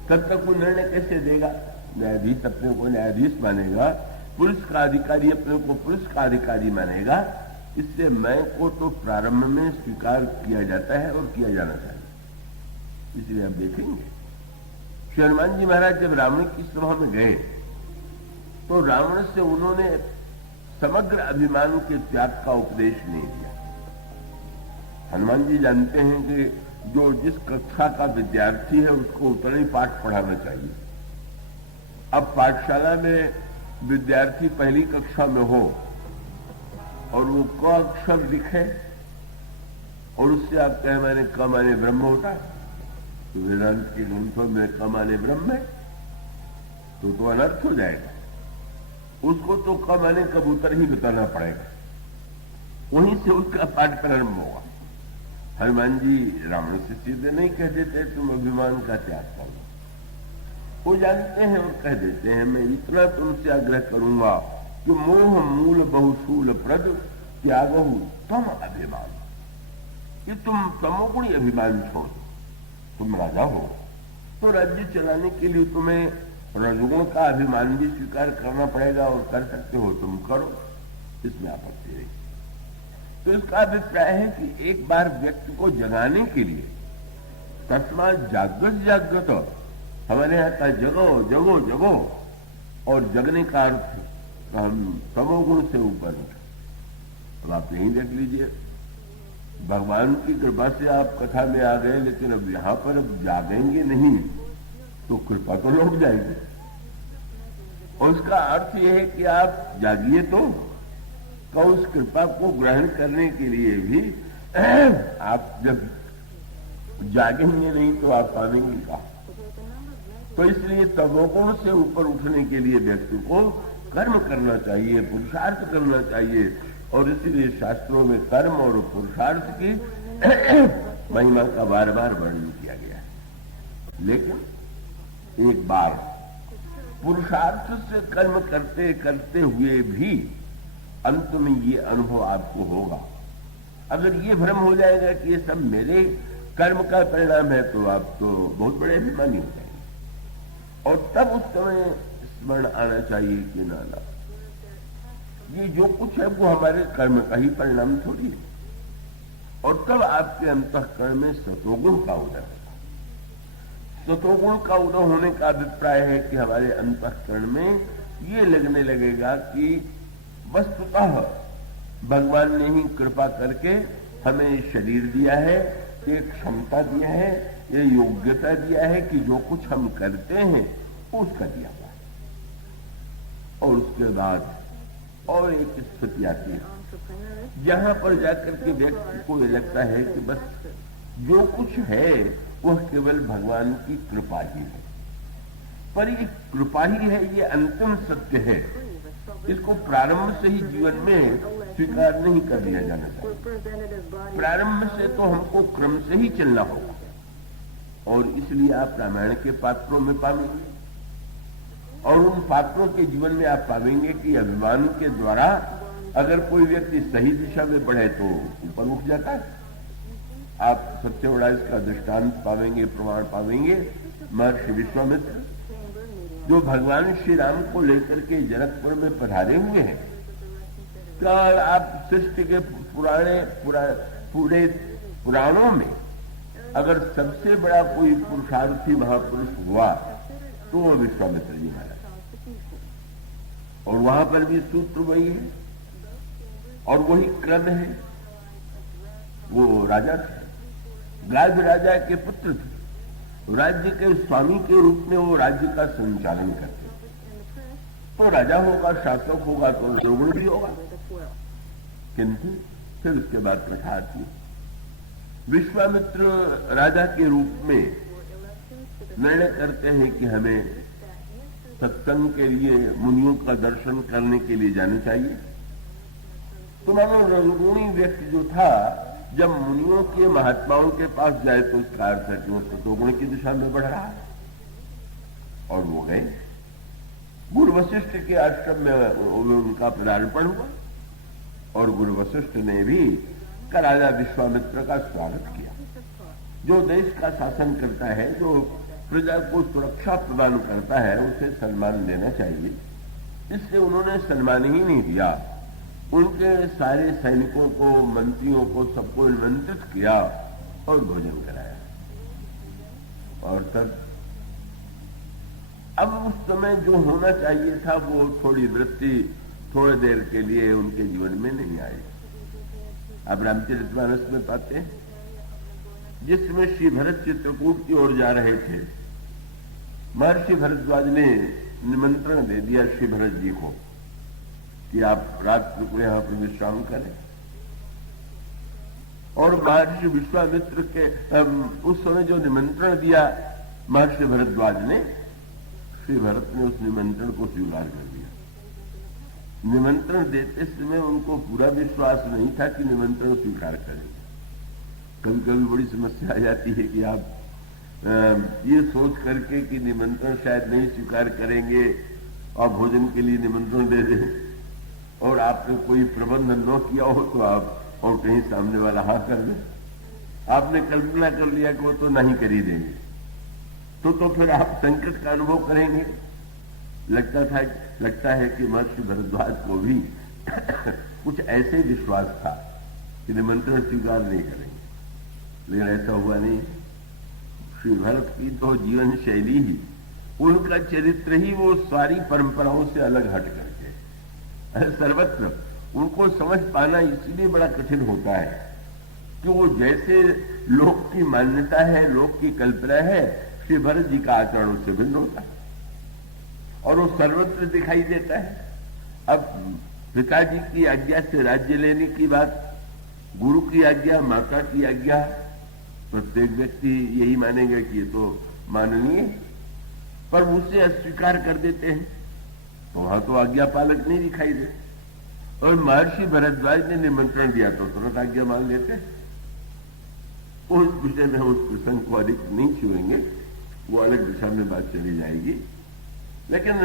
तब तक वो निर्णय कैसे देगा? न्यायाधीश अपने को न्यायाधीश मानेगा, पुलिस का अधिकारी अपने को पुलिस का अधिकारी मानेगा। इससे मैं को तो प्रारंभ में स्वीकार किया जाता है और किया जाना चाहिए। इसलिए आप देखेंगे श्री हनुमान जी महाराज जब रावण की सभा में गए तो रावण से उन्होंने समग्र अभिमान के त्याग का उपदेश नहीं दिया। हनुमान जी जानते हैं कि जो जिस कक्षा का विद्यार्थी है उसको उतना ही पाठ पढ़ाना चाहिए। अब पाठशाला में विद्यार्थी पहली कक्षा में हो और वो क अक्षर लिखे और उससे आप कहें मैंने क माने ब्रह्म होता है, तो वेदांत के ग्रंथों में क माने ब्रह्म है तो अनर्थ हो जाएगा। उसको तो क माने कबूतर ही बताना पड़ेगा, वहीं से उसका पाठ प्रारंभ होगा। हनुमान जी रावण से सीधे नहीं कह देते तुम अभिमान का त्याग करो। वो जानते हैं और कह देते हैं मैं इतना तुमसे आग्रह करूंगा कि मोह मूल बहुशूल प्रद त्यागहु तम अभिमान, कि तुम तमोगुणी अभिमान छोड़ दो। तुम राजा हो तो राज्य चलाने के लिए तुम्हें रजोगुण का अभिमान भी स्वीकार करना पड़ेगा और कर सकते हो, तुम करो, इसमें आपत्ति नहीं। तो इसका अभिप्राय है कि एक बार व्यक्ति को जगाने के लिए तस्मात् जागृत जागृत, हमारे यहाँ का जगो जगो जगो, और जगने का अर्थ हम तमोगुण से ऊपर उठे। अब आप यहीं देख लीजिए, भगवान की कृपा से आप कथा में आ गए, लेकिन अब यहां पर अब जागेंगे नहीं तो कृपा तो लौट जाएगी। और उसका अर्थ यह है कि आप जागिए तो उस कृपा को ग्रहण करने के लिए भी आप जब जागेंगे नहीं तो आप पाएंगे कहा। तो इसलिए तमोगुण से ऊपर उठने के लिए व्यक्ति को कर्म करना चाहिए, पुरुषार्थ करना चाहिए। और इसीलिए शास्त्रों में कर्म और पुरुषार्थ की महिमा का बार बार वर्णन किया गया है। लेकिन एक बार पुरुषार्थ से कर्म करते करते हुए भी अंत में ये अनुभव आपको होगा। अगर ये भ्रम हो जाएगा कि ये सब मेरे कर्म का परिणाम है तो आप तो बहुत बड़े अभिमानी हो जाएंगे। और तब उस समय स्मरण आना चाहिए कि नाना, ये जो कुछ है वो हमारे कर्म का ही परिणाम थोड़ी है। और तब आपके अंतःकरण में सतोगुण का उदय होगा। सतोगुण का उदय होने का अभिप्राय है कि हमारे अंतःकरण में ये लगने लगेगा कि वस्तुतः भगवान ने ही कृपा करके हमें शरीर दिया है, ये क्षमता दिया है, ये योग्यता दिया है कि जो कुछ हम करते हैं उसका दिया हुआ है। और उसके बाद और एक स्थिति आती है जहां पर जाकर के व्यक्ति को ये लगता है कि बस जो कुछ है वह केवल भगवान की कृपा ही है। पर ये कृपा ही है, ये अंतिम सत्य है, इसको प्रारंभ से ही जीवन में स्वीकार नहीं कर लिया जाना चाहिए। प्रारंभ से तो हमको क्रम से ही चलना होगा। और इसलिए आप रामायण के पात्रों में पाएंगे और उन पात्रों के जीवन में आप पाएंगे कि अभिमान के द्वारा अगर कोई व्यक्ति सही दिशा में बढ़े तो ऊपर उठ जाता है। आप सबसे बड़ा इसका दृष्टांत पाएंगे, प्रमाण पाएंगे महर्षि विश्वामित्र, जो भगवान श्री राम को लेकर के जनकपुर में पधारे हुए हैं। क्या आप सृष्टि के पूरे पुराणों में अगर सबसे बड़ा कोई पुरुषार्थी महापुरुष हुआ तो वो विश्वामित्र जी महाराज, और वहां पर भी सूत्र वही है और वही क्रम है। वो राजा थे, गाज राजा के पुत्र थे, राज्य के स्वामी के रूप में वो राज्य का संचालन करते। तो राजा होगा, शासक होगा तो द्रोण भी होगा। किंतु फिर उसके बाद प्रथा आती है। विश्वामित्र राजा के रूप में निर्णय करते हैं कि हमें सत्संग के लिए मुनियों का दर्शन करने के लिए जाना चाहिए। तो मानो रंगूणी व्यक्ति जो था जब मुनियों के महात्माओं के पास जाए तो इसका अर्थ है कि वो सतोगुण की दिशा में बढ़ रहा है। और वो गए, गुरु वशिष्ठ के आश्रम में उनका पदार्पण हुआ और गुरु वशिष्ठ ने भी राजा विश्वामित्र का स्वागत किया। जो देश का शासन करता है, जो प्रजा को सुरक्षा प्रदान करता है, उसे सम्मान देना चाहिए। इसलिए उन्होंने सम्मान ही नहीं दिया, उनके सारे सैनिकों को, मंत्रियों को, सबको निमंत्रित किया और भोजन कराया। और तब अब उस समय जो होना चाहिए था वो थोड़ी वृत्ति थोड़ी देर के लिए उनके जीवन में नहीं आई। अब रामचरितमानस में पाते हैं, जिसमें श्री भरत चित्रकूट की ओर जा रहे थे, महर्षि भरद्वाज ने निमंत्रण दे दिया श्री भरत जी को कि आप रात को यहां पर विश्राम करें। और महर्षि विश्वामित्र के उस समय जो निमंत्रण दिया महर्षि भरद्वाज ने, श्री भरत ने उस निमंत्रण को स्वीकार कर दिया। निमंत्रण देते समय उनको पूरा विश्वास नहीं था कि निमंत्रण स्वीकार करेंगे। कभी कभी बड़ी समस्या आ जाती है कि आप ये सोच करके कि निमंत्रण शायद नहीं स्वीकार करेंगे और भोजन के लिए निमंत्रण दे दें, और आपने कोई प्रबंध न किया हो तो आप और कहीं सामने वाला हाँ कर दे। आपने कल्पना कर लिया कि वो तो नहीं कर ही देंगे, तो फिर आप संकट का अनुभव करेंगे। लगता है कि महर्षि भरद्वाज को भी कुछ ऐसे विश्वास था कि निमंत्रण स्वीकार नहीं करेंगे, लेकिन ऐसा हुआ नहीं। श्री भरत की तो जीवन शैली ही, उनका चरित्र ही वो सारी परंपराओं से अलग हट करके सर्वत्र उनको समझ पाना इसलिए बड़ा कठिन होता है कि वो जैसे लोक की मान्यता है, लोक की कल्पना है, श्री भरत जी का आचरण उससे भिन्न होता है और वो सर्वत्र दिखाई देता है। अब पिताजी की आज्ञा से राज्य लेने की बात, गुरु की आज्ञा, माता की आज्ञा, प्रत्येक व्यक्ति यही मानेगा कि ये तो माननीय, पर उसे अस्वीकार कर देते हैं तो वहां तो आज्ञा पालक नहीं दिखाई दे। और महर्षि भरद्वाज ने निमंत्रण दिया तो तुरंत आज्ञा मान लेते। उस विषय में हम उस प्रसंग को अधिक नहीं छुएंगे, वो अलग दिशा में बात चली जाएगी। लेकिन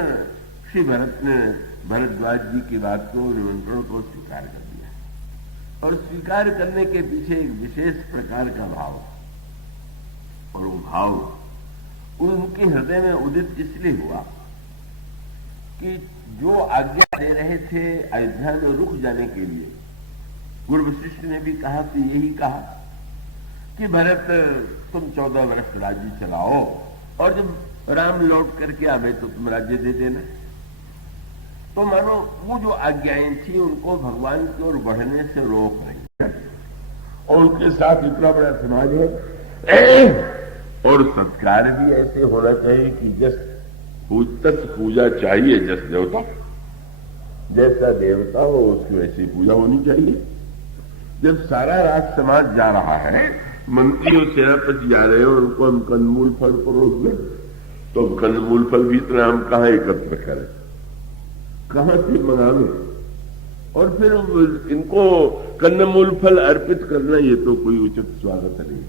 श्री भरत ने भरद्वाज जी की बात को, निमंत्रण को स्वीकार कर दिया, और स्वीकार करने के पीछे एक विशेष प्रकार का भाव, और वो भाव उनके हृदय में उदित इसलिए हुआ कि जो आज्ञा दे रहे थे अयोध्या में रुक जाने के लिए, गुरु वशिष्ठ ने भी कहा कि यही कहा कि भरत तुम 14 वर्ष राज्य चलाओ और जब राम लौट करके आवे तो तुम राज्य दे देना। तो मानो वो जो आज्ञाएं थी उनको भगवान की ओर बढ़ने से रोक रही है। और उनके साथ इतना बड़ा समाज है और सत्कार भी ऐसे होना चाहिए कि जस पूजा चाहिए, जस देवता, जैसा देवता हो उसकी वैसी पूजा होनी चाहिए। जब सारा राज समाज जा रहा है, मंत्री और सेनापति जा रहे हैं और उनको हम कंदमूल फल परोस दें, तो कंदमूल फल भी इतना हम कहां एकत्र करें, कहां से मंगावे, और फिर इनको कंदमूल फल अर्पित करना ये तो कोई उचित स्वागत नहीं।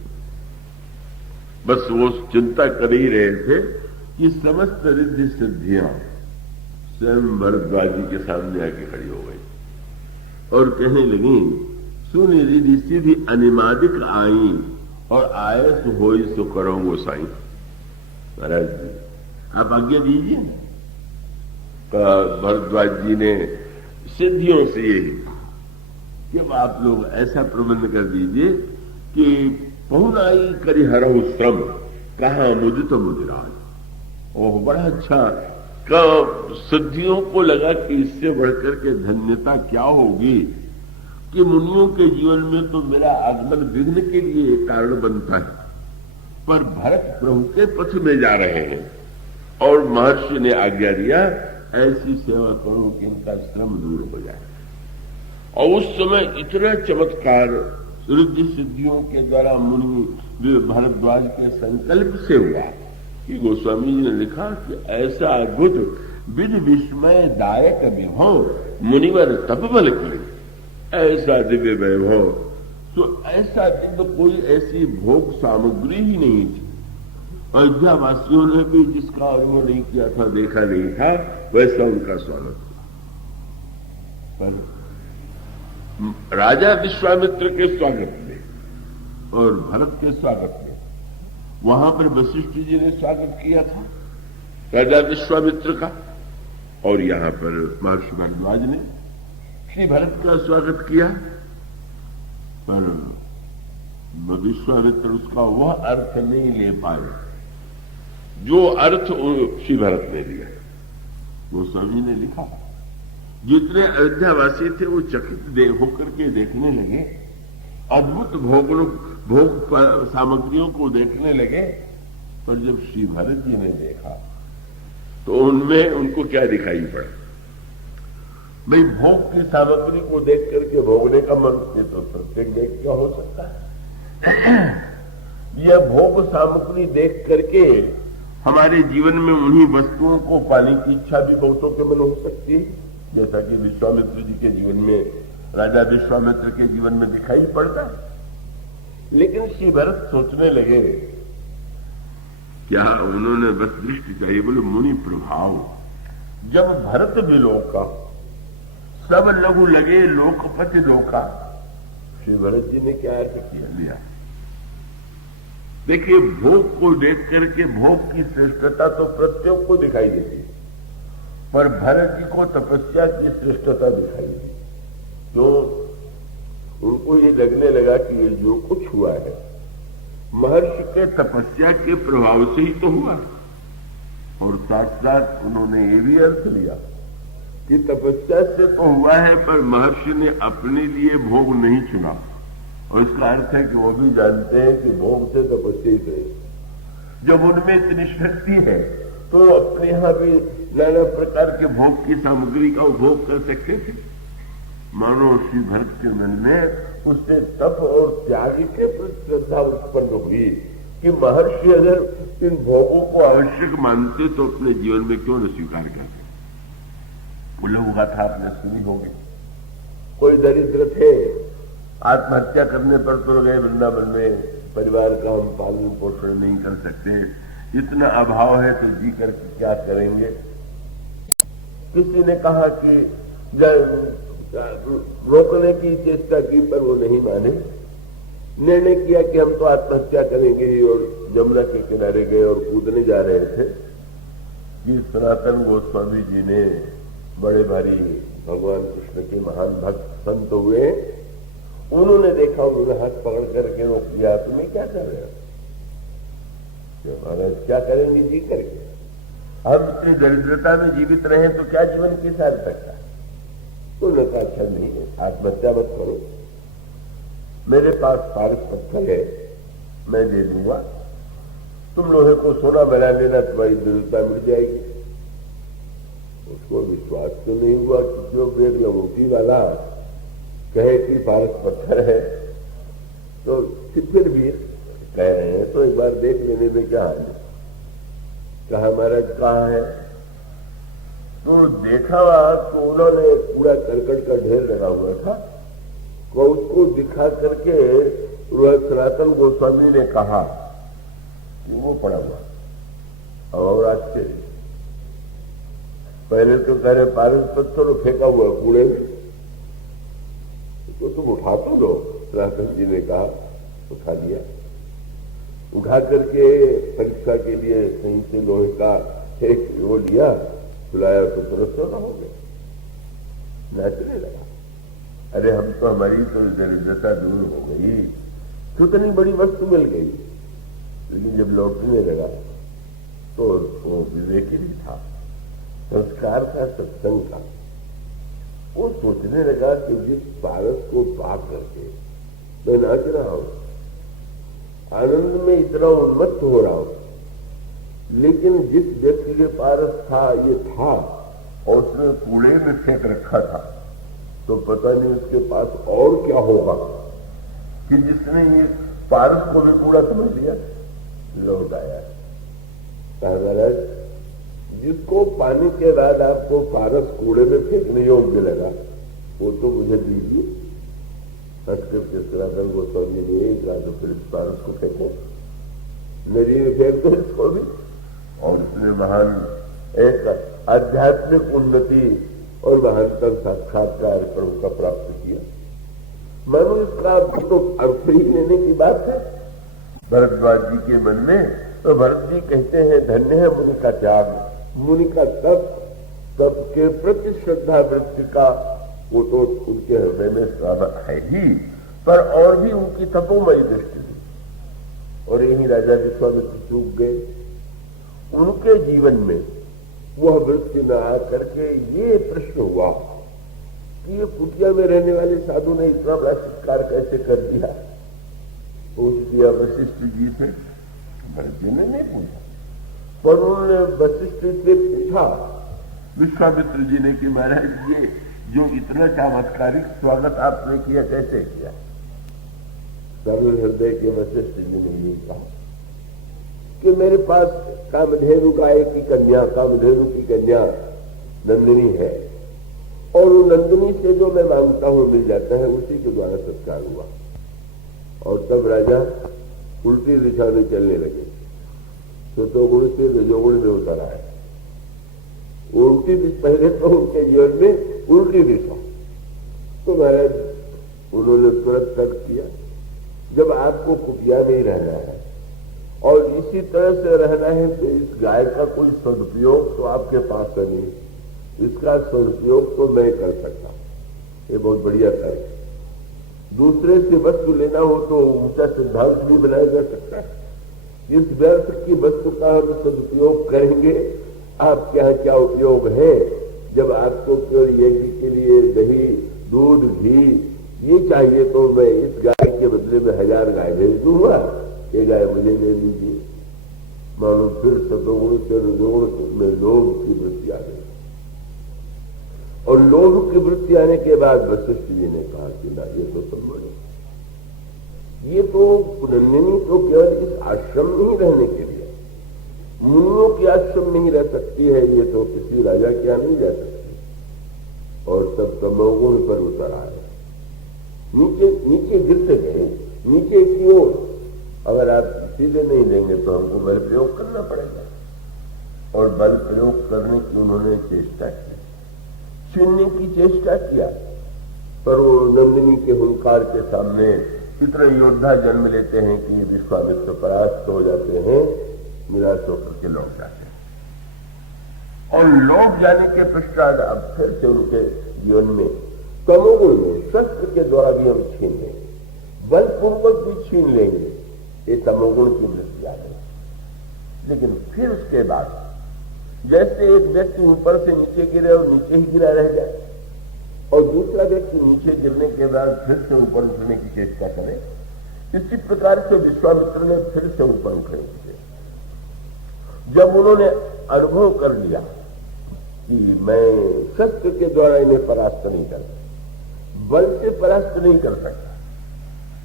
बस वो चिंता कर ही रहे थे कि समस्त रिद्धि सिद्धियां स्वयं भरद्वाज जी के सामने आके खड़ी हो गई और कहने लगी, सुनि रिधि सीधी अनिमादिक आई और आए सो होई सो करो गोसाई। महाराज जी आप आज्ञा दीजिए। भरद्वाज जी ने सिद्धियों से यही कि आप लोग ऐसा प्रबंध कर दीजिए कि पहुनाई करी हरहु श्रम कहा मुझ तो मुदिराज। ओह बड़ा अच्छा। सिद्धियों को लगा कि इससे बढ़कर के धन्यता क्या होगी कि मुनियों के जीवन में तो मेरा आगमन विघ्न के लिए एक कारण बनता है, पर भरत प्रभु के पथ में जा रहे हैं और महर्षि ने आज्ञा दिया ऐसी सेवा करो कि इनका श्रम दूर हो जाए। और उस समय इतना चमत्कार रिद्धि सिद्धियों के द्वारा मुनि भरद्वाज के संकल्प से हुआ कि गोस्वामी जी ने लिखा कि ऐसा अद्भुत विधि विस्मय दायक विभव मुनिवर तपबल की, ऐसा दिव्य वैभव, तो ऐसा दिव्य कोई ऐसी भोग सामग्री ही नहीं थी। अयोध्या वासियों ने भी जिसका अनुभव नहीं किया था, देखा नहीं था, वैसा उनका स्वागत पर राजा विश्वामित्र के स्वागत में और भरत के स्वागत में वहां पर वशिष्ठ जी ने स्वागत किया था राजा विश्वामित्र का, और यहां पर महर्षि भारद्वाज ने श्री भरत का स्वागत किया, पर विश्वामित्र उसका वह अर्थ नहीं ले पाए जो अर्थ श्री भरत ने लिया। गोस्वामी ने लिखा जितने अयोध्यावासी थे वो चकित होकर के देखने लगे, अद्भुत भोग सामग्रियों को देखने लगे, पर जब श्री भरत जी ने देखा तो उनमें उनको क्या दिखाई पड़ा? भाई भोग की सामग्री को देख करके भोगने का मन तो प्रत्येक व्यक्ति का हो सकता है। यह भोग सामग्री देख करके हमारे जीवन में उन्हीं वस्तुओं को पाने की इच्छा भी बहुतों के मन हो सकती है, जैसा कि विश्वामित्र जी के जीवन में, राजा विश्वामित्र के जीवन में दिखाई पड़ता है। लेकिन श्री भरत सोचने लगे, क्या उन्होंने बस दृष्टि चाहिए, बोले मुनि प्रभाव। जब भरत विलोका सब लघु लगे लोकपति लोका, श्री भरत जी ने क्या अर्थ किया लिया? देखिए भोग को देख करके भोग की श्रेष्ठता तो प्रत्येक को दिखाई देती है, पर भरत जी को तपस्या की श्रेष्ठता दिखाई दी। तो उनको ये लगने लगा कि ये जो कुछ हुआ है महर्षि के तपस्या के प्रभाव से ही तो हुआ, और साथ साथ उन्होंने ये भी अर्थ लिया कि तपस्या से तो हुआ है, पर महर्षि ने अपने लिए भोग नहीं चुना, और इसका अर्थ है कि वो भी जानते हैं कि भोग से तपस्या ही करें। जब उनमें इतनी शक्ति है तो अपने यहां भी नाना प्रकार के भोग की सामग्री का उपभोग कर सकते थे। मानो श्री भरत के मन में उससे तप और त्याग के प्रति श्रद्धा उत्पन्न हुई कि महर्षि अगर इन भोगों को आवश्यक मानते तो अपने जीवन में क्यों न स्वीकार करते। उल्लू गाथा आपने सुनी होगी, कोई दरिद्र थे, आत्महत्या करने पर तो गए वृंदावन में, परिवार का हम पालन पोषण नहीं कर सकते, इतना अभाव है तो जी करके क्या करेंगे। किसी ने कहा कि रोकने की चेष्टा की, पर वो नहीं माने, निर्णय किया कि हम तो आत्महत्या करेंगे, और जमुना के किनारे गए और कूदने जा रहे थे कि सनातन गोस्वामी जी ने, बड़े भारी भगवान कृष्ण के महान भक्त संत हुए, उन्होंने देखा, उन्होंने हाथ पकड़ करके रोक दिया, तुम्हें क्या कर रहे हो? महाराज क्या करेंगे जी करके? हम इतनी दरिद्रता में जीवित रहे तो क्या जीवन की सार्थकता? तो ने कहा अच्छा नहीं है, आत्महत्या मत करो, मेरे पास पारस पत्थर है, मैं दे दूंगा, तुम लोहे को सोना बना लेना, तुम्हारी दरिद्रता मिट जाएगी। उसको विश्वास तो नहीं हुआ कि जो एक लंगोटी वाला कहे कि पारस पत्थर है, तो फिर भी कह रहे हैं तो एक बार देख लेने में क्या हाल है। कहा महाराज कहाँ है? तो देखा तो उन्होंने पूरा करकट का ढेर लगा हुआ था, तो उसको दिखा करके सनातन गोस्वामी ने कहा कि वो पड़ा हुआ। और आश्चर्य, पहले तो कह रहे पारस पत्थर फेंका हुआ कूड़े में, तो तुम उठा तो लो। सनातन जी ने कहा उठा दिया, उठा करके परीक्षा के लिए कहीं से लोहे का एक वो लिया, बुलाया तो तुरंत सोना हो गया, नाचने लगा। अरे हम तो, हमारी तो दरिद्रता दूर हो गई, कितनी बड़ी वस्तु मिल गई। लेकिन जब लौटने लगा तो वो विवेक ही था, संस्कार था, सत्संग था। वो सोचने लगा कि जिस पारस को पा करके मैं नाच रहा हूं, आनंद में इतना उन्मत्त हो रहा हूं, लेकिन जिस व्यक्ति के पारस था ये था और उसने कूड़े में फेंक रखा था, तो पता नहीं उसके पास और क्या होगा कि जिसने ये पारस को भी कूड़ा समझ लिया। लौट आया, महाराज जिसको पाने के बाद आपको पारस कूड़े में फेंकने योग्य लगा, वो तो मुझे दीजिए। हटकर के सनातन गोस्वामी ने एक कहा तो फिर पारस को फेंको, नदी में फेंक दो इसको भी। और उसने महान एक आध्यात्मिक उन्नति और महानतम साक्षात्कार प्रभु का प्राप्त किया। मानो इसका तो अर्थ ही लेने की बात है भरद्वाज जी के मन में। तो भरत जी कहते हैं धन्य है मुनि का त्याग, मुनि का तप के प्रति श्रद्धा वृत्ति का वो तो उनके हृदय में स्वागत है ही, पर और भी उनकी तपोमयी दृष्टि थी। और यही राजा विश्वामित्र चूक गए, उनके जीवन में वह वृत्ति न आकर के ये प्रश्न हुआ कि ये कुटिया में रहने वाले साधु ने इतना बड़ा सत्कार कैसे कर दिया। पूछ दिया वशिष्ठ जी से, भरत जी ने नहीं पूछा, पर उन्होंने वशिष्ठ से पूछा विश्वामित्र जी ने कि महाराज ये जो इतना चमत्कारिक स्वागत आपने किया कैसे किया। सरल हृदय के वशिष्ठ जी ने ये कहा कि मेरे पास कामधेनु गाय की कन्या, कामधेनु की कन्या नंदिनी है, और वो नंदिनी से जो मैं मांगता हूं मिल जाता है, उसी के द्वारा सत्कार हुआ। और तब राजा उल्टी दिशा में चलने लगे, सतोगुण से रजोगुण में उतर आए। उल्टी दिशा, पहले तो उनके जीवन में उल्टी दिशा। तो महाराज उन्होंने तुरंत तर्क किया, जब आपको कुटिया में ही रहना है और इसी तरह से रहना है तो इस गाय का कोई सदुपयोग तो आपके पास नहीं, इसका सदुपयोग तो मैं कर सकता। ये बहुत बढ़िया तर्क है। दूसरे से वस्तु लेना हो तो ऊंचा सिद्धांत भी बनाया जा सकता है। इस व्यर्थ की वस्तु का हम सदुपयोग करेंगे, आपके यहाँ क्या उपयोग है जब आपको केवल यज्ञ के लिए दही दूध घी ये चाहिए, तो मैं इस गाय के बदले में 1000 गाय भेज दूंगा, ये गाय मुझे दे दीजिए। मानो फिर सतोगुण से रजोगुण में लोभ की वृत्ति आ गई, और लोभ की वृत्ति आने के बाद वशिष्ठ जी ने कहा कि ना, ये तो संभव नहीं, ये तो नंदिनी तो केवल इस आश्रम में ही रहने के लिए, मुनियों के आश्रम में ही रह सकती है, ये तो किसी राजा के यहां नहीं जा सकती। और तब तमोगुण पर उतर आए, नीचे नीचे गिरते गए, नीचे की ओर। अगर आप सीधे नहीं लेंगे तो हमको बल प्रयोग करना पड़ेगा, और बल प्रयोग करने की उन्होंने चेष्टा की, छीनने की चेष्टा किया, पर वो नंदिनी के हुंकार के सामने इतने योद्धा जन्म लेते हैं कि विश्वामित्र परास्त हो जाते हैं, निराश होकर के लौट जाते हैं। और लौट जाने के पश्चात अब फिर से उनके जीवन में तमोगुण में शस्त्र के द्वारा भी हम छीन लेंगे, बलपूर्वक भी छीन लेंगे, ये तमोगुण की वृत्ति आ गई। लेकिन फिर उसके बाद जैसे एक व्यक्ति ऊपर से नीचे गिरे और नीचे ही गिरा रह जाए और दूसरा व्यक्ति नीचे गिरने के बाद फिर से ऊपर उठने की चेष्टा करे, इसी प्रकार से विश्वामित्र ने फिर से ऊपर उठने की चेष्टा। जब उन्होंने अनुभव कर लिया कि मैं शस्त्र के द्वारा इन्हें परास्त नहीं कर सकता, बल से परास्त नहीं कर सकता,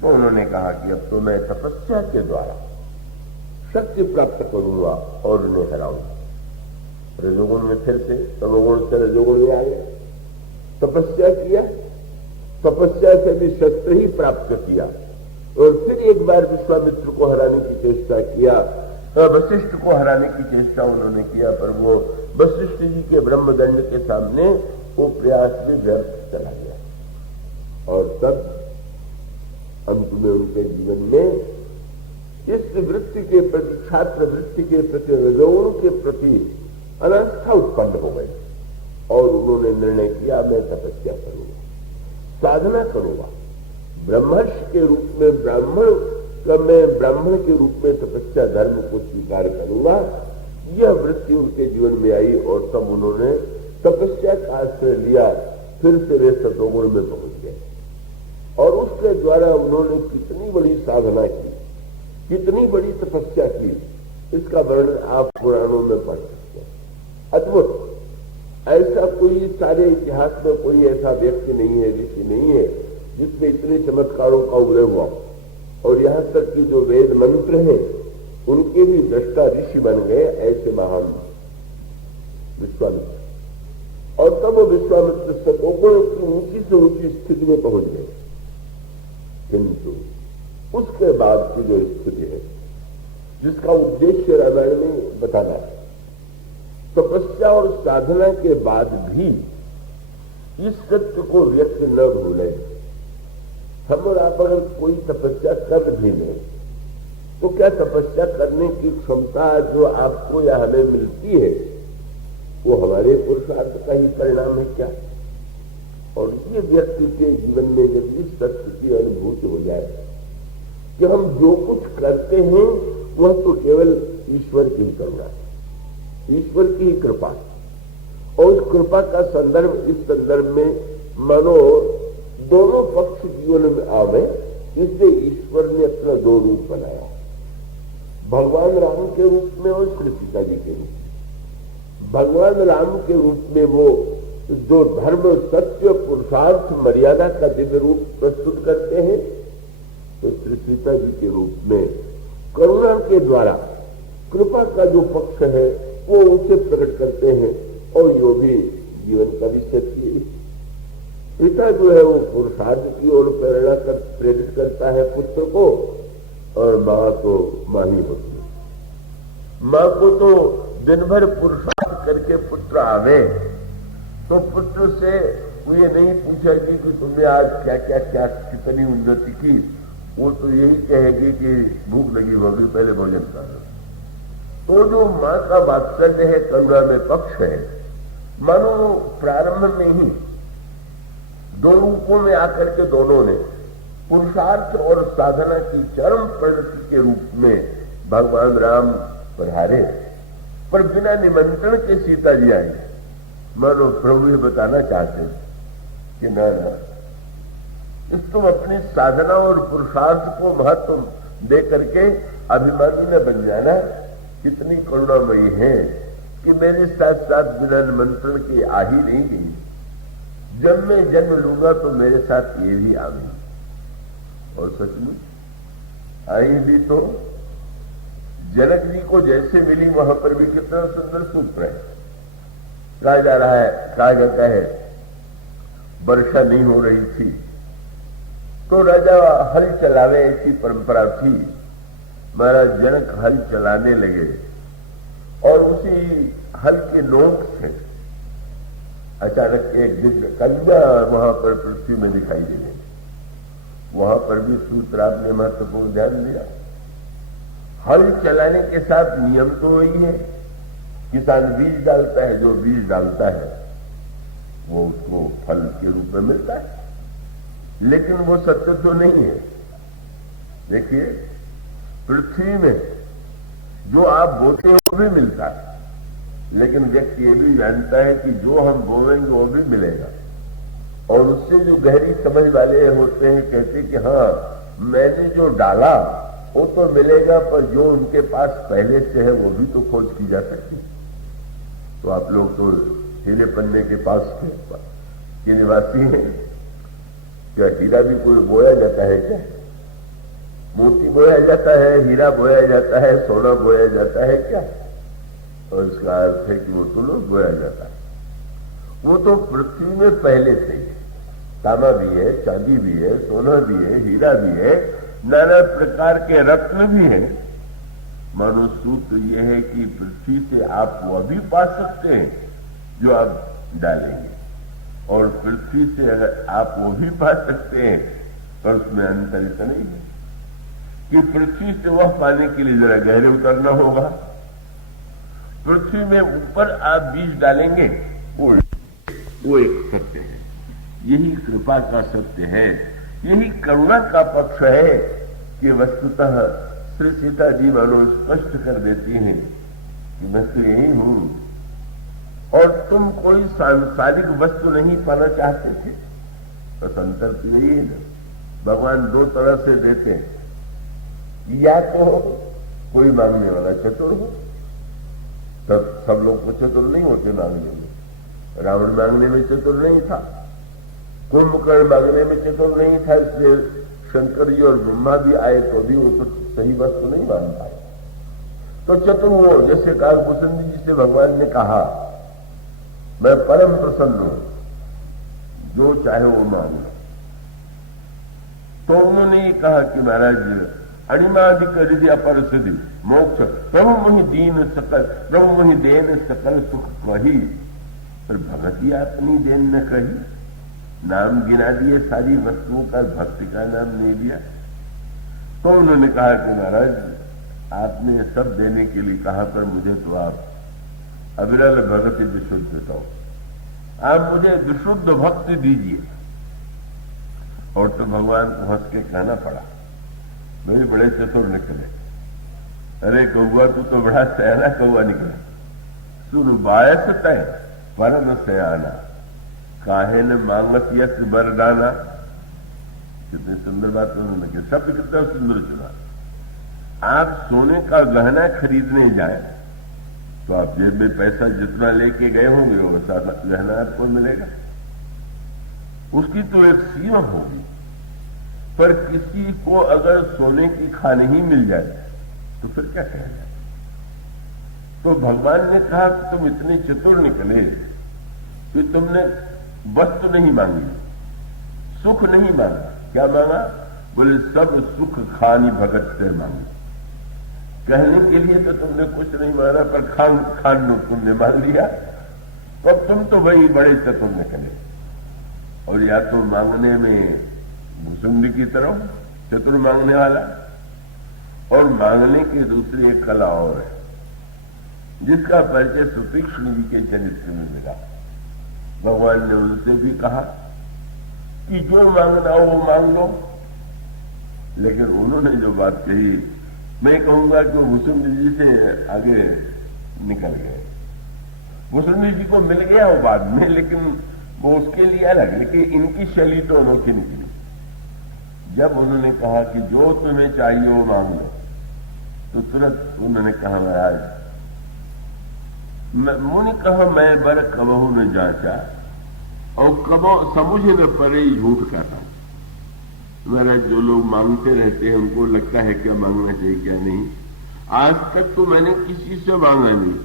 तो उन्होंने कहा कि अब तो मैं तपस्या के द्वारा शक्ति प्राप्त करूंगा और उन्हें हराऊंगा। रजोगुण में फिर से तमोगुण से रजोगुण में आ गया, तपस्या किया, तपस्या से भी शस्त्र ही प्राप्त किया और फिर एक बार विश्वामित्र को हराने की चेष्टा किया, वशिष्ठ को हराने की चेष्टा उन्होंने किया, पर वो वशिष्ठ जी के ब्रह्मदंड के सामने वो प्रयास में व्यर्थ चला गया। और तब अंत में उनके जीवन में इस वृत्ति के प्रति, छात्र वृत्ति के प्रति, रजोगुण के प्रति अनास्था उत्पन्न हो गई और उन्होंने निर्णय किया मैं तपस्या करूंगा, साधना करूंगा, ब्रह्मर्षि के रूप में मैं ब्राह्मण के रूप में तपस्या धर्म को स्वीकार करूंगा। यह वृत्ति उनके जीवन में आई और तब उन्होंने तपस्या का आश्रय लिया, फिर से वे सतोगुण में पहुंच गए और उसके द्वारा उन्होंने कितनी बड़ी साधना की, कितनी बड़ी तपस्या की, इसका वर्णन आप पुराणों में पढ़ सकते हैं। अद्भुत, ऐसा कोई सारे इतिहास में कोई ऐसा व्यक्ति नहीं है, ऋषि नहीं है जिसमें इतने चमत्कारों का उदय हुआ। और यहां तक कि जो वेद मंत्र हैं उनके भी दृष्टा ऋषि बन गए ऐसे महान विश्वामित्र। और तब वो विश्वामित्र सतोगुण की ऊंची से ऊंची स्थिति में पहुंच गए। किंतु उसके बाद की जो स्थिति है जिसका उद्देश्य रामायण में बताना है, तपस्या और साधना के बाद भी इस सत्य को व्यक्ति न भूले। हम और आप अगर कोई तपस्या कर भी लें तो क्या तपस्या करने की क्षमता जो आपको या हमें मिलती है वो हमारे पुरुषार्थ का ही परिणाम है क्या? और ये व्यक्ति के जीवन में जब इस सत्य की अनुभूति हो जाए कि हम जो कुछ करते हैं वह तो केवल ईश्वर की ही करुणा है, ईश्वर की ही कृपा है। और उस कृपा का संदर्भ, इस संदर्भ में मानो दोनों पक्ष जीवन में आवे, इसलिए ईश्वर ने अपना दो रूप बनाया, भगवान राम के रूप में और श्री सीता जी के रूप में। भगवान राम के रूप में वो जो धर्म, सत्य, पुरुषार्थ, मर्यादा का दिव्य रूप प्रस्तुत करते हैं, तो श्री सीता जी के रूप में करुणा के द्वारा कृपा का जो पक्ष है वो उसे प्रकट करते हैं। और यो भी जीवन का भी सत्य है। पिता जो है वो पुरुषार्थ की ओर प्रेरणा कर प्रेरित करता है पुत्र को, और मां तो मां ही होती है। मां को तो दिन भर पुरुषार्थ करके पुत्र आवे तो पुत्र से वो ये नहीं पूछेगी कि तुमने आज क्या क्या क्या कितनी उन्नति की, वो तो यही कहेगी कि भूख लगी होगी, पहले भोजन करो। तो जो मां का वात्सल्य है, करुणा में पक्ष है, मानो प्रारंभ में ही दो रूपों में आकर के दोनों ने पुरुषार्थ और साधना की चरम प्रगति के रूप में भगवान राम पधारे, पर बिना निमंत्रण के सीता जी आई। मानो प्रभु ये बताना चाहते हैं कि न इस तुम अपनी साधना और पुरुषार्थ को महत्व दे करके अभिमानी न बन जाना। कितनी करुणामयी है कि मेरे साथ साथ बिना निमंत्रण के आ ही नहीं गई। जब मैं जन्म लूंगा तो मेरे साथ ये भी आ गई। और सच में आई भी तो जनक जी को जैसे मिली वहां पर भी कितना सुंदर सूत्र है। कहा जा रहा है, कहा जाता है वर्षा नहीं हो रही थी तो राजा हल चलावे, ऐसी परंपरा थी। महाराज जनक हल चलाने लगे और उसी हल के नोक से अचानक एक दिव्य कन्या वहां पर पृथ्वी में दिखाई दे गई। वहां पर भी सूत्र आपने महत्वपूर्ण ध्यान दिया। हल चलाने के साथ नियम तो वही है, किसान बीज डालता है, जो बीज डालता है वो उसको फल के रूप में मिलता है, लेकिन वो सत्य तो नहीं है। देखिए पृथ्वी में जो आप बोते हो भी मिलता है, लेकिन व्यक्ति ये भी जानता है कि जो हम बोएंगे वो भी मिलेगा। और उससे जो गहरी समझ वाले होते हैं कहते कि हाँ मैंने जो डाला वो तो मिलेगा, पर जो उनके पास पहले से है वो भी तो खोज की जा सकती। तो आप लोग तो हीरे पन्ने के पास के निवासी हैं, क्या हीरा भी कोई बोया जाता है क्या? मोती बोया जाता है, हीरा बोया जाता है, सोना बोया जाता है क्या? और इसका अर्थ है कि वो तो लोग बोया जाता है। वो तो पृथ्वी में पहले से ही तांबा भी है, चांदी भी है, सोना भी है, हीरा भी है, नाना प्रकार के रत्न भी है। मानो सूत्र यह है कि पृथ्वी से आप वो भी पा सकते हैं जो आप डालेंगे, और पृथ्वी से अगर आप वो भी पा सकते हैं, पर उसमें अंतर इतना नहीं है कि पृथ्वी से वह पाने के लिए जरा गहरे उतरना होगा। पृथ्वी में ऊपर आप बीज डालेंगे, वो एक सत्य है। यही कृपा का सत्य है, यही करुणा का पक्ष है कि वस्तुतः श्री सीता जी मानो स्पष्ट कर देती हैं कि मैं तो यही हूं, और तुम कोई सांसारिक वस्तु नहीं पाना चाहते थे। तो अंतर तो यही है ना, भगवान दो तरह से देते हैं, या तो कोई मांगने वाला चतुर हो, तब सब लोग को चतुर नहीं होते मांगने में। रावण मांगने में चतुर नहीं था, कुंभकर्ण मांगने में चतुर नहीं था, इसलिए शंकर जी और ब्रह्मा भी आए तो भी वो तो सही वस्तु नहीं मांग पाए। तो चतुर हो, जैसे काकभूषण जी से भगवान ने कहा मैं परम प्रसन्न हूं, जो चाहे वो मांग लो। तो उन्होंने ये कहा कि महाराज अणिमाधिक रिधि अपर सिद्धि मोक्ष प्रभु मोहि दीन सकल, प्रभु मोहि देन सकल सुख कही, पर भगति अपनी देन न कही। नाम गिना दिए सारी वस्तुओं का, भक्ति का नाम नहीं दिया। तो उन्होंने कहा कि महाराज आपने सब देने के लिए कहा, पर मुझे तो आप अविरल भगति विशुद्ध दो, आप मुझे विशुद्ध भक्ति दीजिए। और तो भगवान को हंस के कहना पड़ा, मेरे बड़े चतुर निकले। अरे कौआ तू तो बड़ा सयाना कौआ निकला, सुन बायस तय परम सयाना, काहे न मांगत यश बरदाना। कितनी सुंदर बात उन्होंने की, शब्द कितना सुंदर चुना। आप सोने का गहना खरीदने जाए तो आप जेब में पैसा जितना लेके गए होंगे वैसा गहना आपको मिलेगा, उसकी तो एक सीमा होगी। पर किसी को अगर सोने की खान ही मिल जाए तो फिर क्या कहना। तो भगवान ने कहा कि तुम इतने चतुर निकले कि तुमने वस्तु नहीं मांगी, सुख नहीं मांगा। क्या मांगा? बोले सब सुख खानी भगत से मांगी। कहने के लिए तो तुमने कुछ नहीं मांगा, पर खान लो तुमने मांग लिया। तो तुम तो वही बड़े चतुर निकले। और या तो मांगने में भुसुंडी की तरह चतुर मांगने वाला, और मांगने की दूसरी एक कला और है जिसका परिचय सुतीक्ष्ण जी के चरित्र में मिला। भगवान ने उनसे भी कहा कि जो मांगना हो वो मांग लो, लेकिन उन्होंने जो बात कही, मैं कहूंगा कि वो भुसुंडी जी से आगे निकल गए। भुसुंडी जी को मिल गया वो बाद में, लेकिन वो उसके लिए अलग, लेकिन इनकी शैली तो अनोखी निकली। जब उन्होंने कहा कि जो तुम्हें चाहिए वो मांग लो, तो तुरंत उन्होंने कहा महाराज मुनि कहा मैं बर कबहू न जाचा, और कबो समझ न परे झूठ कहा। महाराज जो लोग मांगते रहते हैं उनको लगता है क्या मांगना चाहिए क्या नहीं। आज तक तो मैंने किसी से मांगा नहीं,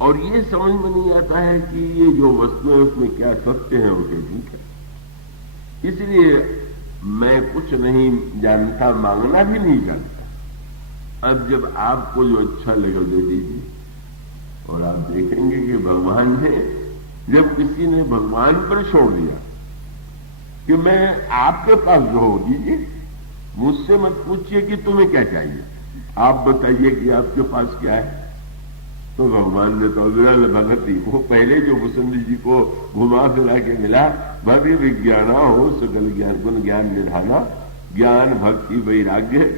और ये समझ में नहीं आता है कि ये जो वस्तु है उसमें क्या सत्य है और क्या झूठ है। इसलिए मैं कुछ नहीं जानता, मांगना भी नहीं जानता। अब जब आपको जो अच्छा लगे दे दीजिए। और आप देखेंगे कि भगवान ने, जब किसी ने भगवान पर छोड़ दिया कि मैं आपके पास जो हो दीजिए, मुझसे मत पूछिए कि तुम्हें क्या चाहिए, आप बताइए कि आपके पास क्या है। तो भगवान ने तो विरल भगति, वो पहले जो भुसुंडी जी को घुमा फिरा के मिला, भव्य विज्ञाना हो सकल ज्ञान गुण ज्ञान निधाना, ज्ञान भक्ति वैराग्य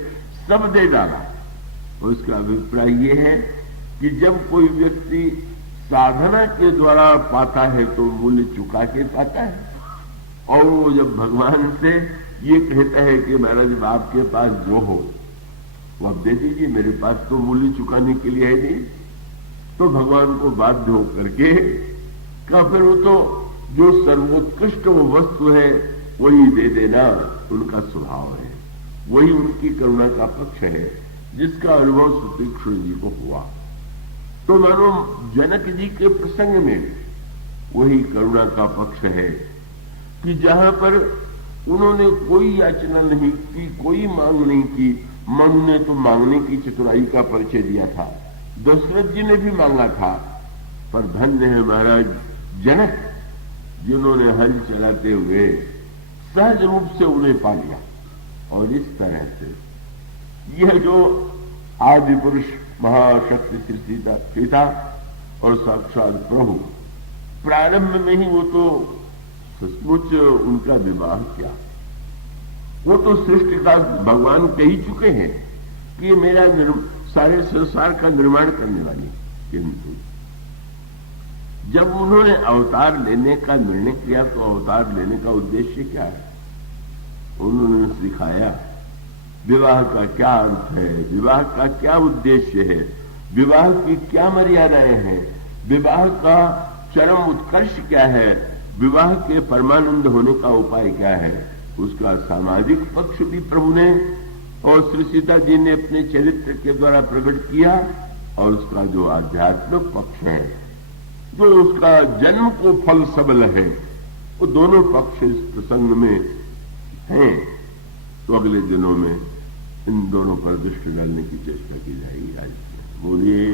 सब दे डाला। उसका अभिप्राय ये है कि जब कोई व्यक्ति साधना के द्वारा पाता है तो मूल्य चुका के पाता है। और वो जब भगवान से ये कहता है कि महाराज आपके पास जो हो वो आप दे दीजिए, मेरे पास तो मूल्य चुकाने के लिए है नहीं, तो भगवान को बाध्य होकर के का फिर वो तो जो सर्वोत्कृष्ट वो वस्तु है वही दे देना उनका स्वभाव है, वही उनकी करुणा का पक्ष है जिसका अनुभव सुतीक्ष्ण जी को हुआ। तो मानो जनक जी के प्रसंग में वही करुणा का पक्ष है कि जहां पर उन्होंने कोई याचना नहीं की, कोई मांग नहीं की। मनु ने तो मांगने की चतुराई का परिचय दिया था, दशरथ जी ने भी मांगा था, पर धन्य है महाराज जनक जिन्होंने हल चलाते हुए सहज रूप से उन्हें पा लिया। और इस तरह से यह जो आदि पुरुष महाशक्ति श्री सीता और साक्षात प्रभु, प्रारंभ में ही वो तो सचमुच उनका विवाह क्या, वो तो सृष्टि का भगवान कह ही चुके हैं कि ये मेरा सारे संसार का निर्माण करने वाली। किंतु जब उन्होंने अवतार लेने का निर्णय किया तो अवतार लेने का उद्देश्य क्या है, उन्होंने सिखाया विवाह का क्या अर्थ है, विवाह का क्या उद्देश्य है, विवाह की क्या मर्यादाएं हैं, विवाह का चरम उत्कर्ष क्या है, विवाह के परमानंद होने का उपाय क्या है, उसका सामाजिक पक्ष भी प्रभु ने और श्री सीता जी ने अपने चरित्र के द्वारा प्रकट किया, और उसका जो आध्यात्मिक पक्ष है, जो उसका जन्म को फल सबल है, वो दोनों पक्ष इस प्रसंग में हैं। तो अगले दिनों में इन दोनों पर दृष्टि डालने की चेष्टा की जाएगी। आज बोलिए